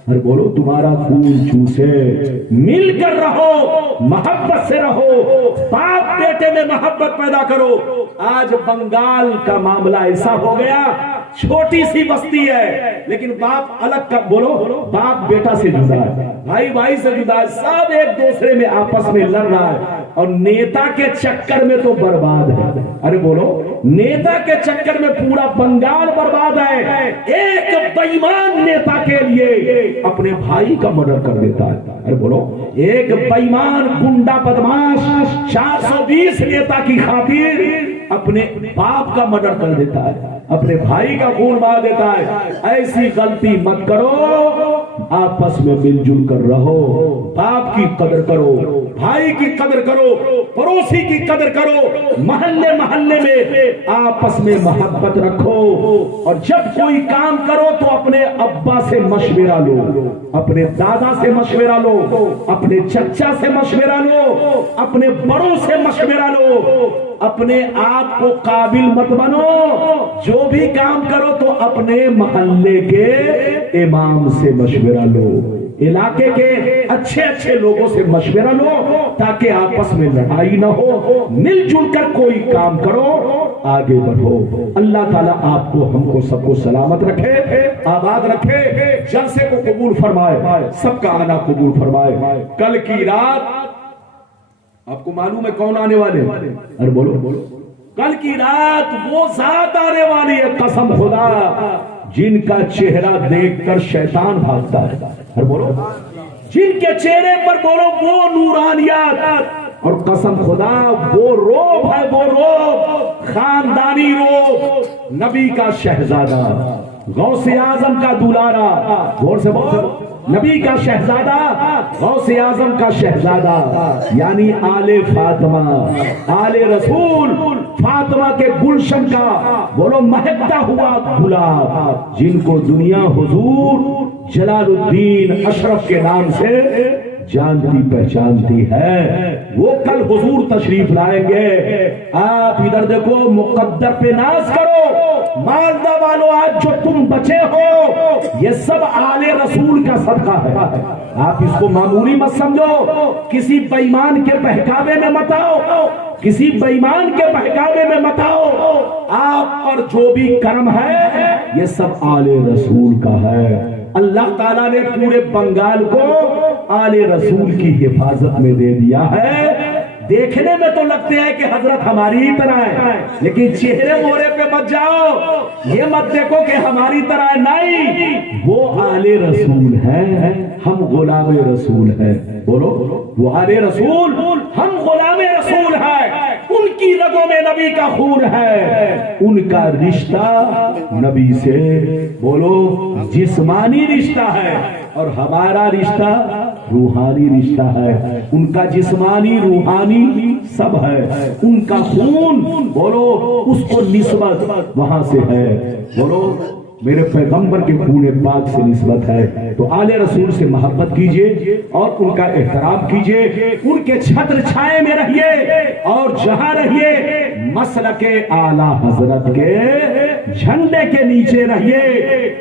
ارے بولو، تمہارا خون چوسے۔ مل کر رہو، محبت سے رہو، باپ بیٹے میں محبت پیدا کرو۔ آج بنگال کا معاملہ ایسا ہو گیا، چھوٹی سی بستی ہے لیکن باپ الگ کا، بولو باپ بیٹا سے جدا ہے، بھائی بھائی سے جدا ہے، سب ایک دوسرے میں آپس میں لڑ رہا ہے، اور نیتا کے چکر میں تو برباد ہے۔ ارے بولو، نیتا کے چکر میں پورا بنگال برباد ہے۔ ایک بے ایمان نیتا کے لیے اپنے بھائی کا مرڈر کر دیتا ہے۔ ارے بولو، ایک بے ایمان گنڈا بدماش 420 نیتا کی خاطر اپنے باپ کا مرڈر کر دیتا ہے، اپنے بھائی کا خون بہا دیتا ہے۔ ایسی غلطی مت کرو، آپس میں مل جل کر رہو، باپ کی قدر کرو، بھائی کی قدر کرو، پڑوسی کی قدر کرو، محلے محلے میں آپس میں محبت رکھو، اور جب کوئی کام کرو تو اپنے ابا سے مشورہ لو، اپنے دادا سے مشورہ لو، اپنے چچا سے مشورہ لو، اپنے بڑوں سے مشورہ لو۔ اپنے آپ کو قابل مت بنو، جو بھی کام کرو تو اپنے محلے کے امام سے مشورہ لو، علاقے کے اچھے اچھے لوگوں سے مشورہ لو، تاکہ آپس میں لڑائی نہ ہو، مل جل کر کوئی کام کرو، آگے بڑھو۔ اللہ تعالیٰ آپ کو، ہم کو، سب کو سلامت رکھے، آباد رکھے، جلسے کو قبول فرمائے، سب کا آنا قبول فرمائے۔ کل کی رات آپ کو معلوم ہے کون آنے والے؟ ارے بولو بولو، کل کی رات وہ ذات آنے والی ہے، قسم خدا جن کا چہرہ دیکھ کر شیطان بھاگتا ہے۔ ارے بولو، جن کے چہرے پر بولو وہ نورانیات، اور قسم خدا وہ روب ہے، وہ روب خاندانی روب، نبی کا شہزادہ، غوث اعظم کا دولارا، غور سے بولو، نبی کا شہزادہ، غوث اعظم کا شہزادہ، یعنی آل فاطمہ، آل رسول، فاطمہ کے گلشن کا بولو مہکتا ہوا گلاب، جن کو دنیا حضور جلال الدین اشرف کے نام سے جانتی پہچانتی ہے، وہ کل حضور تشریف لائیں گے۔ آپ ادھر دیکھو، مقدر پہ ناز کرو، مالدہ والو آج جو تم بچے ہو یہ سب آل رسول کا صدقہ ہے۔ آپ اس کو معمولی مت سمجھو، کسی بے ایمان کے بہکاوے میں مت آؤ، کسی بے ایمان کے بہکاوے میں مت آؤ، آپ پر جو بھی کرم ہے یہ سب آل رسول کا ہے۔ اللہ تعالیٰ نے پورے بنگال کو آل رسول کی حفاظت میں دے دیا ہے۔ دیکھنے میں تو لگتے ہیں کہ حضرت ہماری ہی طرح ہے، لیکن چہرے مورے پہ مت جاؤ، یہ مت دیکھو کہ ہماری طرح ہے، نہیں، وہ آل رسول ہے، ہم غلام رسول ہیں۔ بولو، وہ آل رسول، ہم غلام رسول ہیں، ان کی رگوں میں نبی کا خون ہے، ان کا رشتہ نبی سے بولو جسمانی رشتہ ہے، اور ہمارا رشتہ روحانی رشتہ ہے۔ ان کا جسمانی روحانی سب ہے، ان کا خون بولو اس کو نسبت وہاں سے ہے، بولو میرے پیغمبر کے خون پاک سے نسبت ہے۔ تو آل رسول سے محبت کیجئے اور ان کا احترام کیجئے، ان کے چھتر چھائے میں رہیے، اور جہاں رہیے مسلک اعلیٰ حضرت کے جھنڈے کے نیچے رہیے،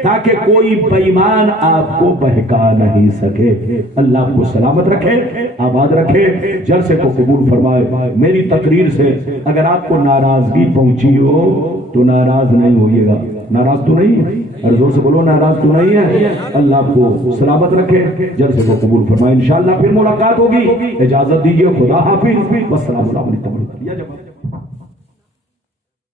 تاکہ کوئی بے ایمان آپ کو بہکا نہیں سکے۔ اللہ کو سلامت رکھے، آباد رکھے، جلسے کو قبول فرمائے۔ میری تقریر سے اگر آپ کو ناراضگی پہنچی ہو تو ناراض نہیں ہوئیے گا، ناراض تو نہیں ہے، اور زور سے بولو ناراض تو نہیں ہے۔ اللہ کو سلامت رکھے، جلسے کو قبول فرمائے، انشاءاللہ پھر ملاقات ہوگی۔ اجازت دیجیے، خدا حافظ، والسلام علیکم۔